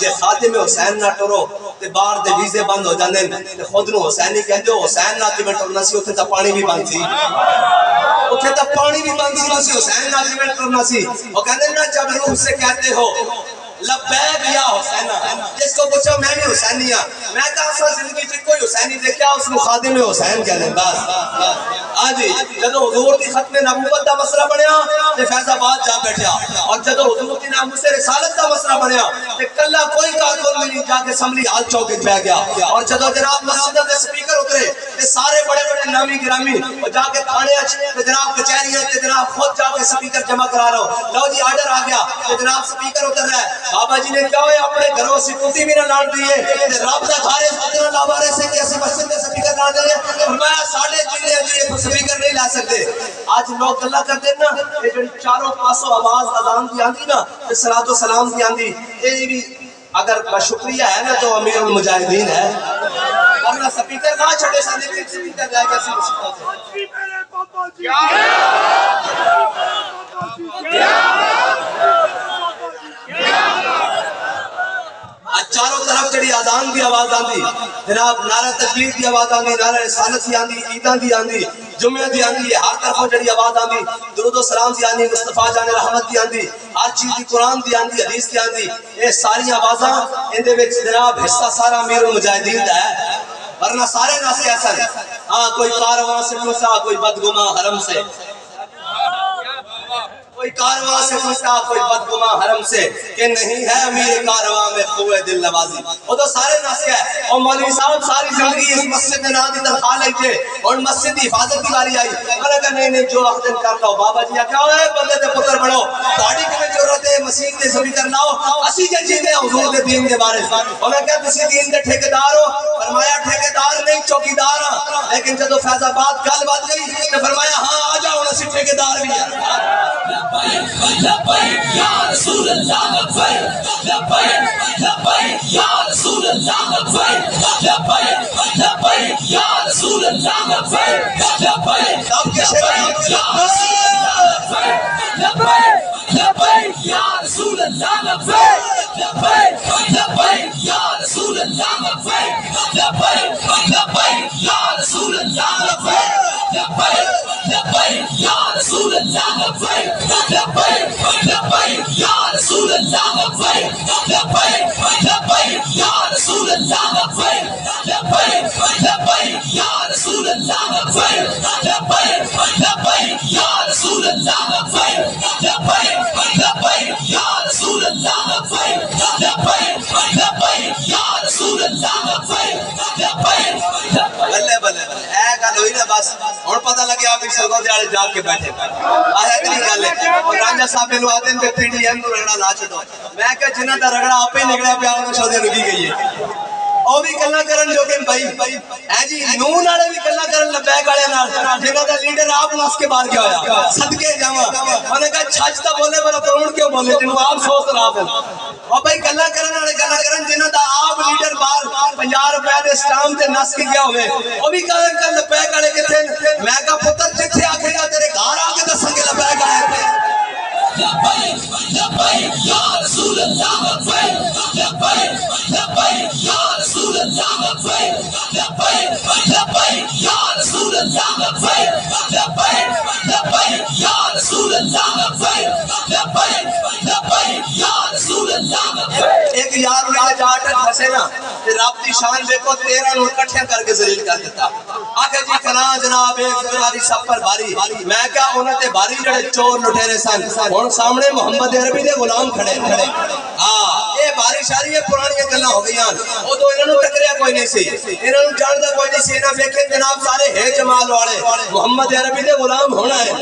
جے خاتم حسین نہ ٹرو تے باہر دے ویزے بند ہو جاندے تے خود نو حسینی کہندے ہو, حسین نہ کیویں ٹرنا سی, اوتھے تے پانی بھی بند سی, اوتھے تے پانی بھی بند سی, حسین نہ کیویں ٹرنا سی. او کہندے نا جب روح سے کہتے ہو لبیک یا حسین, جس کو پوچھو میں بھی حسینی ہوں. میں کہا اصل زندگی چ کوئی حسینی دیکھا اس کو خادم حسین کہنے. بس ہاں جی جدو حضور دی ختم نبوت دا مسئلہ بنیا تے فیض آباد جا بیٹھیا اور جدو حضور دی ناموس رسالت دا مسئلہ بنیا تے کلا کوئی کارکن نہیں جا کے اسمبلی ہال چوک وچ بیٹھ گیا اور جدو جناب مسجد دے سپیکر اترے تے سارے بڑے بڑے نامی گرامی اور جا کے تھانے تے جناب کچہری تے جناب خود جا کے سپیکر جمع کرا رہا لو جی آرڈر آ گیا تے جناب سپیکر اتر رہا ہے بابا جی نے کیا ہوئے اپنے گھروں سے کتی بھی نہ لاٹ دیے تے رب دا گھر اتنا لاوارے سے کہ ایسے مسجد دے سپیکر لاٹ دے فرمایا ساڑھے جینے جی سپیکر نہیں لا سکتے آج لوگ گلا کرتے نا یہ جو چاروں پاسوں آواز اذان دی آندی نا صلاۃ و سلام دی آندی یہ بھی اگر بشکریہ ہے نا تو امیر المجاہدین ہے ورنہ سپیکر نہ چھڑے ساندے سپیکر جائے گا سی چاروں طرف جڑی اذان دی آواز آندی جناب نعرہ تکبیر دی آواز آندی نعرہ رسالت دی آندی عیداں دی آندی جمعہ دی آندی ہر طرف جڑی آواز آندی درود و سلام دی آندی مصطفیٰ جان رحمت دی آندی ہر چیز دی قرآن دی آندی حدیث دی آندی یہ ساری آوازاں اندے وچ جناب حصہ سارا امیر المجاہدین دا ہے ورنہ سارے ناسے ایسا ہے ہاں کوئی کارواں سے پوچھا کوئی بدگماں حرم سے کوئی کارواں سے پوچھتا کوئی بدگماں حرم سے کہ نہیں ہے امیر کارواں میں قوت دل نوازی وہ تو سارے ناسے ہے اور مولوی صاحب ساری زندگی اس مسجد میں نادی تنخواہ لے تھے اور مسجد کی حفاظت کی باری آئی میں کہا نہیں جو وقت کر لو بابا جی کیا ہوئے بندے دے پتر بڑھو گاڑی کی ضرورت ہے مسجد دے سبھی کر لاؤ اسی کے جیتے ہیں حضور دے دین کے بارے اور میں کہا تسی دین دے ٹھیکیدار ہو فرمایا ٹھیکیدار نہیں چوکیدار ہاں لیکن جب فیض آباد گل بات گئی تو فرمایا ہاں آ جاؤ اسی ٹھیکیدار بھی ہے لبیک یا رسول اللہ لبیک لبیک لبیک یا رسول اللہ لبیک لبیک لبیک یا رسول اللہ لبیک لبیک لبیک یا لبیک یا رسول اللہ لبیک لبیک لبیک یا رسول اللہ لبیک لبیک لبیک یا رسول اللہ لبیک لبیک لبیک یا رسول اللہ لبیک لبیک لبیک یا رسول اللہ لبیک لبیک لبیک یا رسول اللہ لبیک لبیک لبیک یا رسول اللہ لبیک لبیک لبیک یا رسول اللہ لبیک لبیک لبیک یا رسول اللہ لبیک لبیک لبیک یا رسول اللہ لبیک لبیک بلے بلے اے گل ہوئی نا بس ہن پتہ لگیا آپ سرگو دیالے جا کے بیٹھے آہ اتنی گل ہے اور رانجا صاحب نو آتے ہیں پی ڈی ایم نو رگڑا لا چھڈو میں کہ جنہاں دا رگڑا آپے نکلیا پیا انہاں شودے لگی گئی ہے او بھی گلاں کرن جو کہ بھائی اے جی نون والے بھی گلاں کرن لبیک والے نال جنہاں دا لیڈر آپ نس کے باہر گیا ہویا صدقے جاواں انہاں کہا چھج تا بولے پر کروڑ کیوں بولے جنوں آپ سوچ رہا ہے او بھائی گلاں کرن والے گلاں کرن جنہاں دا آپ لیڈر باہر 50 روپے دے اسٹام تے نس کے گیا ہوئے او بھی کہن کہ لبیک والے کتھے میں کہا پتر جتھے آکھے گا تیرے گھر آ کے دسن گے لبیک والے لبیک لبیک یا رسول اللہ لبیک لبیک لبیک یا رسول اللہ لبیک لبیک لبیک یا رسول اللہ لبیک لبیک لبیک یا رسول اللہ لبیک لبیک لبیک یا رسول اللہ لبیک ایک یار میرا جاٹ پھنسے نا رب دی شان دیکھو 13 نو اکٹھے کر کے ذلیل کر دیتا آکھے جی فلاں جناب ایک ذمہ سب پر بھاری میں کیا انہاں تے بھاری جڑے چور لٹیرے سن ہن سامنے محمد عربی دے غلام کھڑے ہاں اے بھاری شاری پرانی گلاں ہو گئیاں او تو انہاں نو ٹکریا کوئی نہیں سی انہاں نو جاندا کوئی نہیں سی انہاں ویکھے جناب سارے ہے جمال والے محمد عربی دے غلام ہونا ہے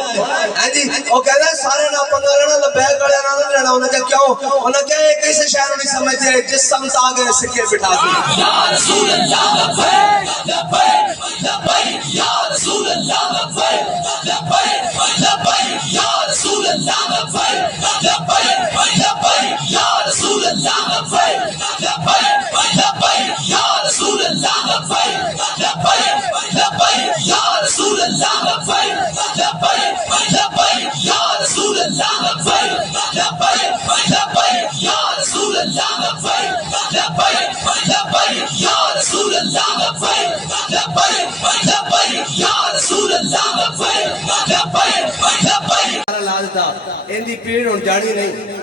ہاں جی او کہندا سارے نا پنگا لینا لبیک والے نال لینا انہاں کہ کیوں انہاں کہ ایک ایسے شہر نہیں سمجھتے جس سمت آگے سکے بٹھا دی یا رسول اللہ لبیک لبیک لبیک یا رسول اللہ لبیک لبیک لبیک یا رسول اللہ لبیک لبیک لبیک یا رسول اللہ لبیک لبیک لبیک یا رسول اللہ لبیک لبیک لبیک یا رسول اللہ لبیک لبیک لبیک یا رسول اللہ لبیک لبیک لبیک یا رسول اللہ لبیک لبیک لبیک یا رسول اللہ لبیک لبیک لبیک یا رسول اللہ لبیک لبیک لبیک لازدا ایندی پیڑ ہن جاڑی نہیں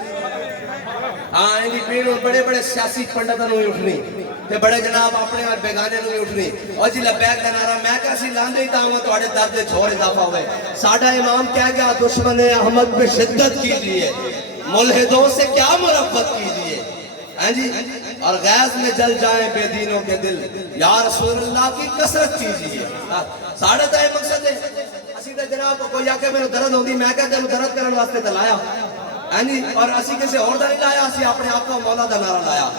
ہاں ایندی پیڑ ہن بڑے بڑے سیاسی پنڈتاں نوں اٹھنی تے بڑے جناب اپنے اور بیگانے نو اٹھنی اور جی لبیک کا نعرہ میں کیسی لاندے ہی تاہوں تواڈے درد چھوڑ اضافہ ہوئے ساڈا امام کہہ گیا دشمن احمد پہ شدت کیجئے ملحدوں سے کیا مربت کیجئے ہاں جی اور غیظ میں جل جائیں بے دینوں کے دل یا رسول اللہ کی کثرت کیجئے ساڑھے تا یہ مقصد ہے اسی تے جناب کوئی آکے میں درد ہوندی میں کہتے ہیں درد کرن واسطے تے لایا اور اسی کسی اور دا نہیں لایا اسی اپنے آپ کو مولا دا نعرہ لایا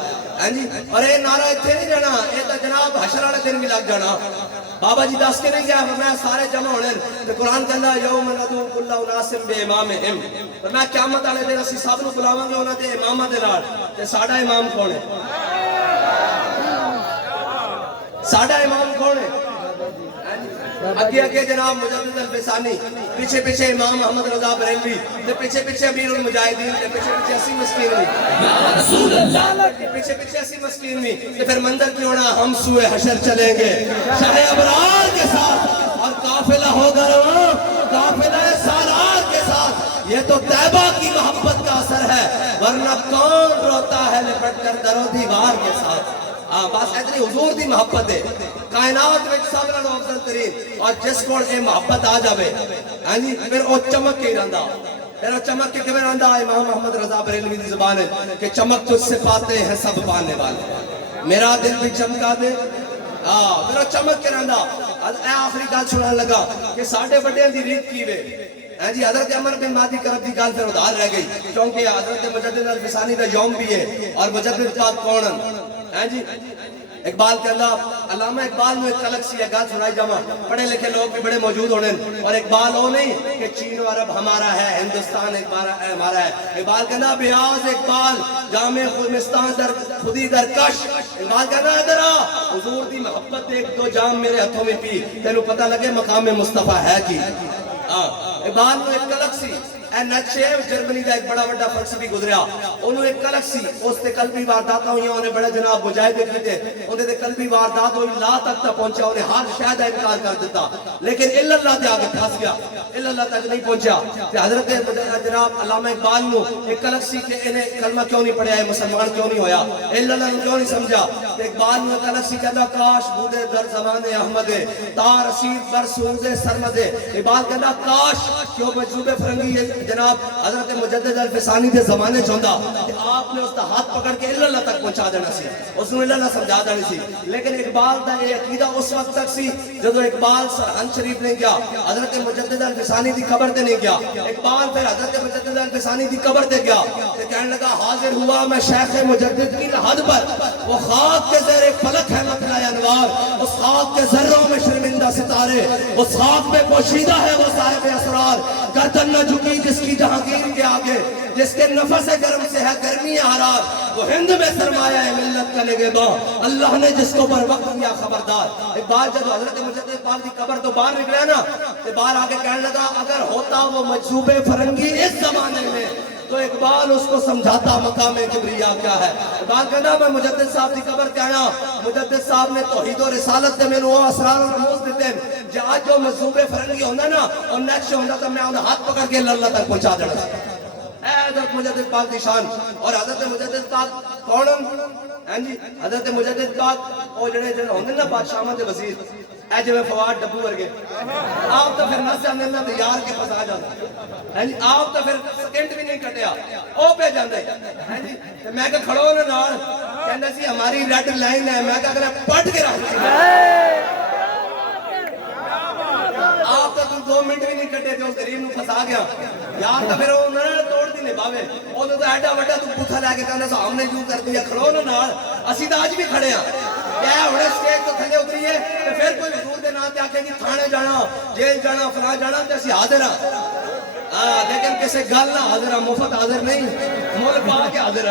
اور یہ نعرہ اتنے نہیں جانا یہ تو جناب حشر والے دن بھی لگ جانا بابا جی دس کے نہیں گیا میں سارے جمع ہونے تو قرآن کہندا یوم ندعو کل اناس بامامہم میں قیامت والے دن اسی سب نو بلاواں گے انہاں دے اماماں دے نال تے ساڈا امام کون ہے ساڈا امام کون ہے اگے اگے جناب مجدد الفسانی پیچھے پیچھے امام محمد رضا بریلوی تے پیچھے پیچھے امیر المجاہدین تے پیچھے پیچھے اسی مسکین بھی رسول اللہ پیچھے پیچھے اسی مسکین بھی تے پھر منظر کیوں ہونا ہم سوئے حشر چلیں گے شاہ ابرار کے ساتھ اور قافلہ ہوگا رواں قافلہ سالار کے ساتھ یہ تو طیبہ کی محبت کا اثر ہے ورنہ کون روتا ہے لپٹ کر در و دیوار کے ساتھ بس اتنی حضور دی محبت ہے کائنات میں سب نالوں افضل ترین اور جس کو یہ محبت آ جاوے پھر وہ چمک کے رہندا پھر وہ چمک کے کیویں رہندا امام محمد رضا بریلوی دی زبان ہے کہ چمک تجھ سے پاتے ہیں سب پانے والے میرا دل بھی چمکا دے پھر وہ چمک کے رہندا اے آخری گل سنان لگا کہ ساڈے بڑیاں دی ریت کی وے جی حضرت عمر بن مہدی کرب دی گل پھر ادھار رہ گئی کیونکہ حضرت مجدد الفسانی دا یوم بھی ہے اور مجدد پاک کونن جی اقبال کے اللہ علامہ اقبال میں ایک کلک سی گل سنائی جاواں پڑھے لکھے لوگ بھی بڑے موجود ہونے اور اقبال وہ نہیں کہ چین و عرب ہمارا ہے ہندوستان ہمارا ہے اقبال کہنا بیاض اقبال جامع خرمستان در خودی در کش اقبال کہنا ادھر آ حضور دی محبت ایک دو جام میرے ہتھوں میں پی تینوں پتہ لگے مقام مصطفیٰ ہے کی اقبال میں ایک کلک سی اے نچیو جرمنی دا ایک بڑا بڑا فلسفی گزریا انہوں ایک کلک سی اس تے قلبی واردات ہوئی انہیں بڑا جناب مجاہدے کیتے انہیں تے قلبی واردات ہوئی لا تک تا پہنچا انہیں ہر شہدہ انکار کر دیتا لیکن اللہ دے آگے پھاس گیا اللہ تک نہیں پہنچا تے حضرت جناب علامہ اقبال نو ایک کلک سی کہ انہیں کلمہ کیوں نہیں پڑھیا ہے مسلمان کیوں نہیں ہویا اللہ نو کیوں نہیں سمجھا تے اقبال نو کلک سی کہتا کاش بودے در زمان احمد تار رسید بر سوز سرمد اقبال کہتا کاش کیوں مجذوب فرنگی جناب حضرت مجدد الفسانی دے زمانے چوندا کہ آپ نے اس کا ہاتھ پکڑ کے اللہ تک پہنچا دینا سی اس نے اللہ سمجھا دینی سی لیکن اقبال دا یہ عقیدہ اس وقت تک سی جب اقبال سرحند شریف نہیں گیا حضرت مجدد الفسانی دی قبر تے نہیں گیا اقبال پھر حضرت مجدد الفسانی دی قبر تے گیا تے کہنے لگا حاضر ہوا میں شیخ مجدد کی لحد پر وہ خاک کے زیر فلک ہے مطلع انوار اس خاک کے ذروں میں شرمندہ ستارے اس خاک میں پوشیدہ ہے وہ صاحب اسرار گردن نہ جھکی جس کی جہانگیر کے آگے جس کے نفس گرم سے ہے گرمی حرار وہ ہند میں سرمایہ ہے ملت کا نگہباں اللہ نے جس کو پر وقت کیا خبردار ایک بار جب حضرت مجدد پاک کی قبر تو باہر نکلے نا تو باہر آگے کہنے لگا اگر ہوتا وہ مجذوب فرنگی اس زمانے میں تو اقبال اس کو سمجھاتا مقام کبریا کیا ہے اقبال کہنا میں مجدد صاحب کی قبر کے آیا مجدد صاحب نے توحید و رسالت دے میں وہ اسرار و رموز دیتے ہیں جو آج جو مجذوب فرنگی ہونا نا اور نیکش ہونا تو میں انہیں ہاتھ پکڑ کے اللہ تک پہنچا دینا اے حضرت مجدد پاک دی شان اور حضرت مجدد پاک کون جی حضرت مجدد پاک وہ جڑے جڑے ہوندے نا بادشاہاں دے وزیر اے جو فواد ڈبو ورگے آپ تو پھر نس جاندے نا تے یار کے پاس آ جاندے جی آپ تو پھر سیکنڈ بھی نہیں کٹیا او پہ جاندے جی تے میں کہ کھڑو نا نال کہندا سی ہماری ریڈ لائن ہے میں کہ اگر پٹ کے رکھ آپ تو 2 منٹ بھی نہیں کٹے تھے اس غریب نو پھنسا گیا یار تو پھر انہوں نے توڑ دی نے باوے وہ تو ایڈا وڈا تو پوٹھا لے کے کہنا سا ہم نے یوں کر دیا کھڑو نا نال اسی تو آج بھی کھڑے ہیں کیا ہونے سٹیج تو تھلے اتری ہے تو پھر کوئی حضور دے نام تے آکھے کہ تھانے جانا جیل جانا فلاں جانا تے اسی حاضر ہاں لیکن کسے گل نہ حاضر ہاں مفت حاضر نہیں مول پا کے حاضر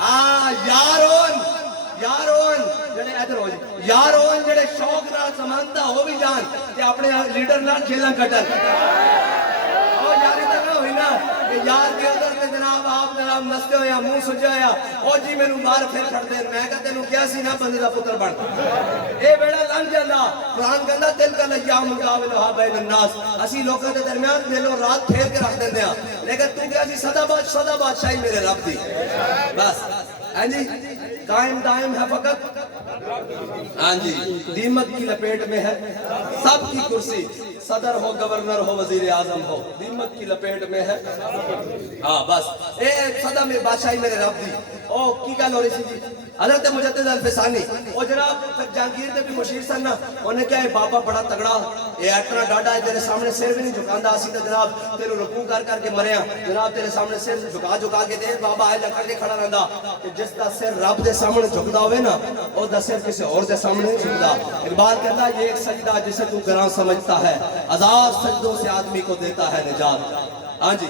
ہاں یارون جڑے شوق نال سمانتا ہو بھی جان تے اپنے لیڈر نال جیلاں کٹن او یاری تے نہ ہوئی نا کہ یار کے ادھر تے جناب آپ جناب نستے ہو یا منہ سجا یا او جی میں نو مار پھر چھڑ دے میں کہا تینوں کیا سی نہ بندے دا پتر بن اے بیڑا لنگ جانا قرآن کہندا دل کا لیام مقابلہ بین الناس اسی لوگوں کے درمیان دلوں رات پھیر کے رکھ دیندے ہاں لیکن تو کیا سی سدا بادشاہی میرے رب دی بس ہاں جی قائم دائم ہے فقط ہاں جی دیمک کی لپیٹ میں ہے سب کی کرسی صدر ہو گورنر ہو وزیر اعظم ہو دیمک کی لپیٹ میں ہے ہاں بس اے صدا میں بادشاہی میرے رب دی او کی گل ہو رہی سی جی حضرت مجدد الفسانی او جناب جہانگیر دے بھی مشیر سن نا انہیں کہا ہے بابا بڑا تگڑا اے اتنا ڈاڈا ہے تیرے سامنے سر بھی نہیں جھکاندا اسی تے جناب تیرے رکوع کر کے مریا جناب تیرے سامنے سر جھکا کے دے بابا ہے لکڑ کے کھڑا رہندا کہ جس دا سر رب دے سامنے جھکدا ہوئے نا او دا سر کسی اور دے سامنے نہیں جھکدا اقبال کہتا ہے یہ ایک سجدہ جسے تو گراں سمجھتا ہے ہزار سجدوں سے آدمی کو دیتا ہے نجات ہاں جی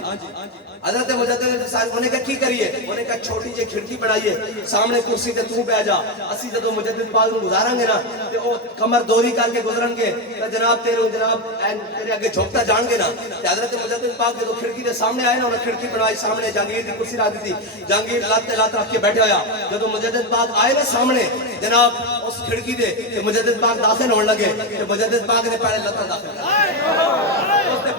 حضرت مجدد الفسانی انہیں کہا کی کریے انہیں کہا چھوٹی جی کھڑکی بنائیے سامنے کرسی تے تو پہ جا اسی جدو مجدد پاک نو گزاریں گے نا تے او کمر دوری کر کے گزرن گے تے جناب تیرے اگے جھوکتا جان گے نا تے حضرت مجدد پاک جدو کھڑکی دے سامنے آئے نا انہیں کھڑکی بنائی سامنے جہانگیر دی کرسی رکھ دی جہانگیر لات رکھ کے بیٹھے ہویا جدو مجدد پاک آئے نا سامنے جناب اس کھڑکی دے تے مجدد پاک داخل ہونے لگے تے مجدد پاک نے پہلے لتاں داخل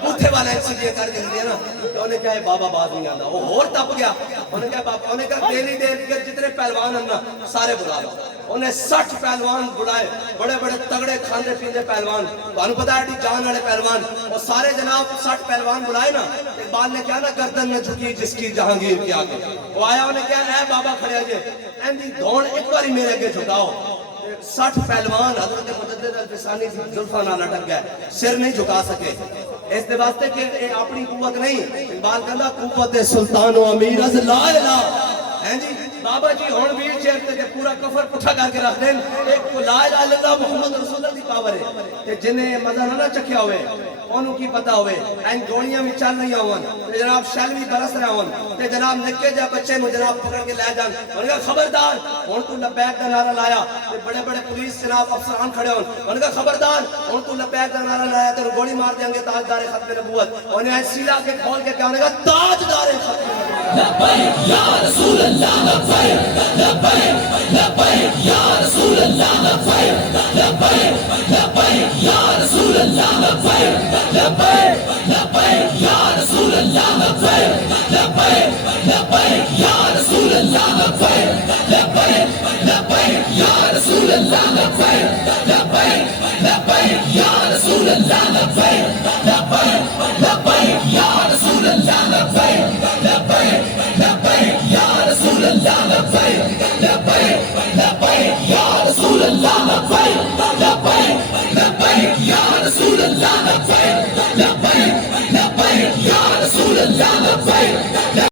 پوتھے والا ایسی دیا کر دیں دیا نا تو انہیں کہا ہے بابا باز نہیں آندا وہ اور ٹپ گیا انہیں کہا بابا انہیں کہا دینی دیر کے جتنے پہلوان ہیں نا سارے بلا لو انہیں 60 پہلوان بلائے بڑے بڑے تگڑے کھاندے پیندے پہلوان انہوں پتا ہے جان والے پہلوان وہ سارے جناب 60 پہلوان بلائے نا اقبال نے کہا نا گردن میں جھکی جس کی جہانگیر کے آگے وہ آیا انہیں کہا اے بابا کھڑے آجے ایندی دھون ایک باری میرے اگے جھکاؤ 60 پہلوان حضرت مجدد الفسانی زلفاں نہ لٹک گئے سر نہیں جھکا سکے اس دے واسطے کہ اپنی قوت نہیں اقبال کہندا قوت سلطان و امیر از لا الہ ہیں جی بابا جی ہون ویل چیئر تے پورا کفر پٹھا کر کے رکھ دین ایک لا الہ الا اللہ محمد رسول اللہ دی پاور ہے تے جنے مزہ نہ چکھیا ہوئے انہوں کی پتہ ہوئے این گوڑیاں میں چل رہی ہون تے جناب شیل بھی برس رہے ہون تے جناب نکے جا بچے نو جناب پکڑ کے لے جان انہوں نے کہا خبردار ہون تو لبیک دا نعرہ لایا تے بڑے بڑے پولیس جناب افسران کھڑے ہون انہوں نے کہا خبردار ہون تو لبیک دا نعرہ لایا تے گوڑی مار دیں گے تاجدار ختم نبوت انہوں نے سیلا کے کھول کے کہا انہوں نے کہا تاجدار ختم نبوت لبیک یا رسول اللہ لبیک لبیک لبیک یا رسول اللہ لبیک لبیک لبیک یا رسول اللہ لبیک لبیک لبیک یا رسول اللہ لبیک لبیک لبیک یا رسول اللہ لبیک لبیک لبیک یا رسول اللہ لبیک لبیک لبیک یا رسول اللہ لبیک لبیک لبیک یا رسول اللہ لبیک لبیک لبیک یا رسول اللہ لبیک لبیک لبیک یا رسول اللہ لبیک لبیک لبیک یا رسول اللہ لبیک لبیک لبیک یا رسول اللہ لبیک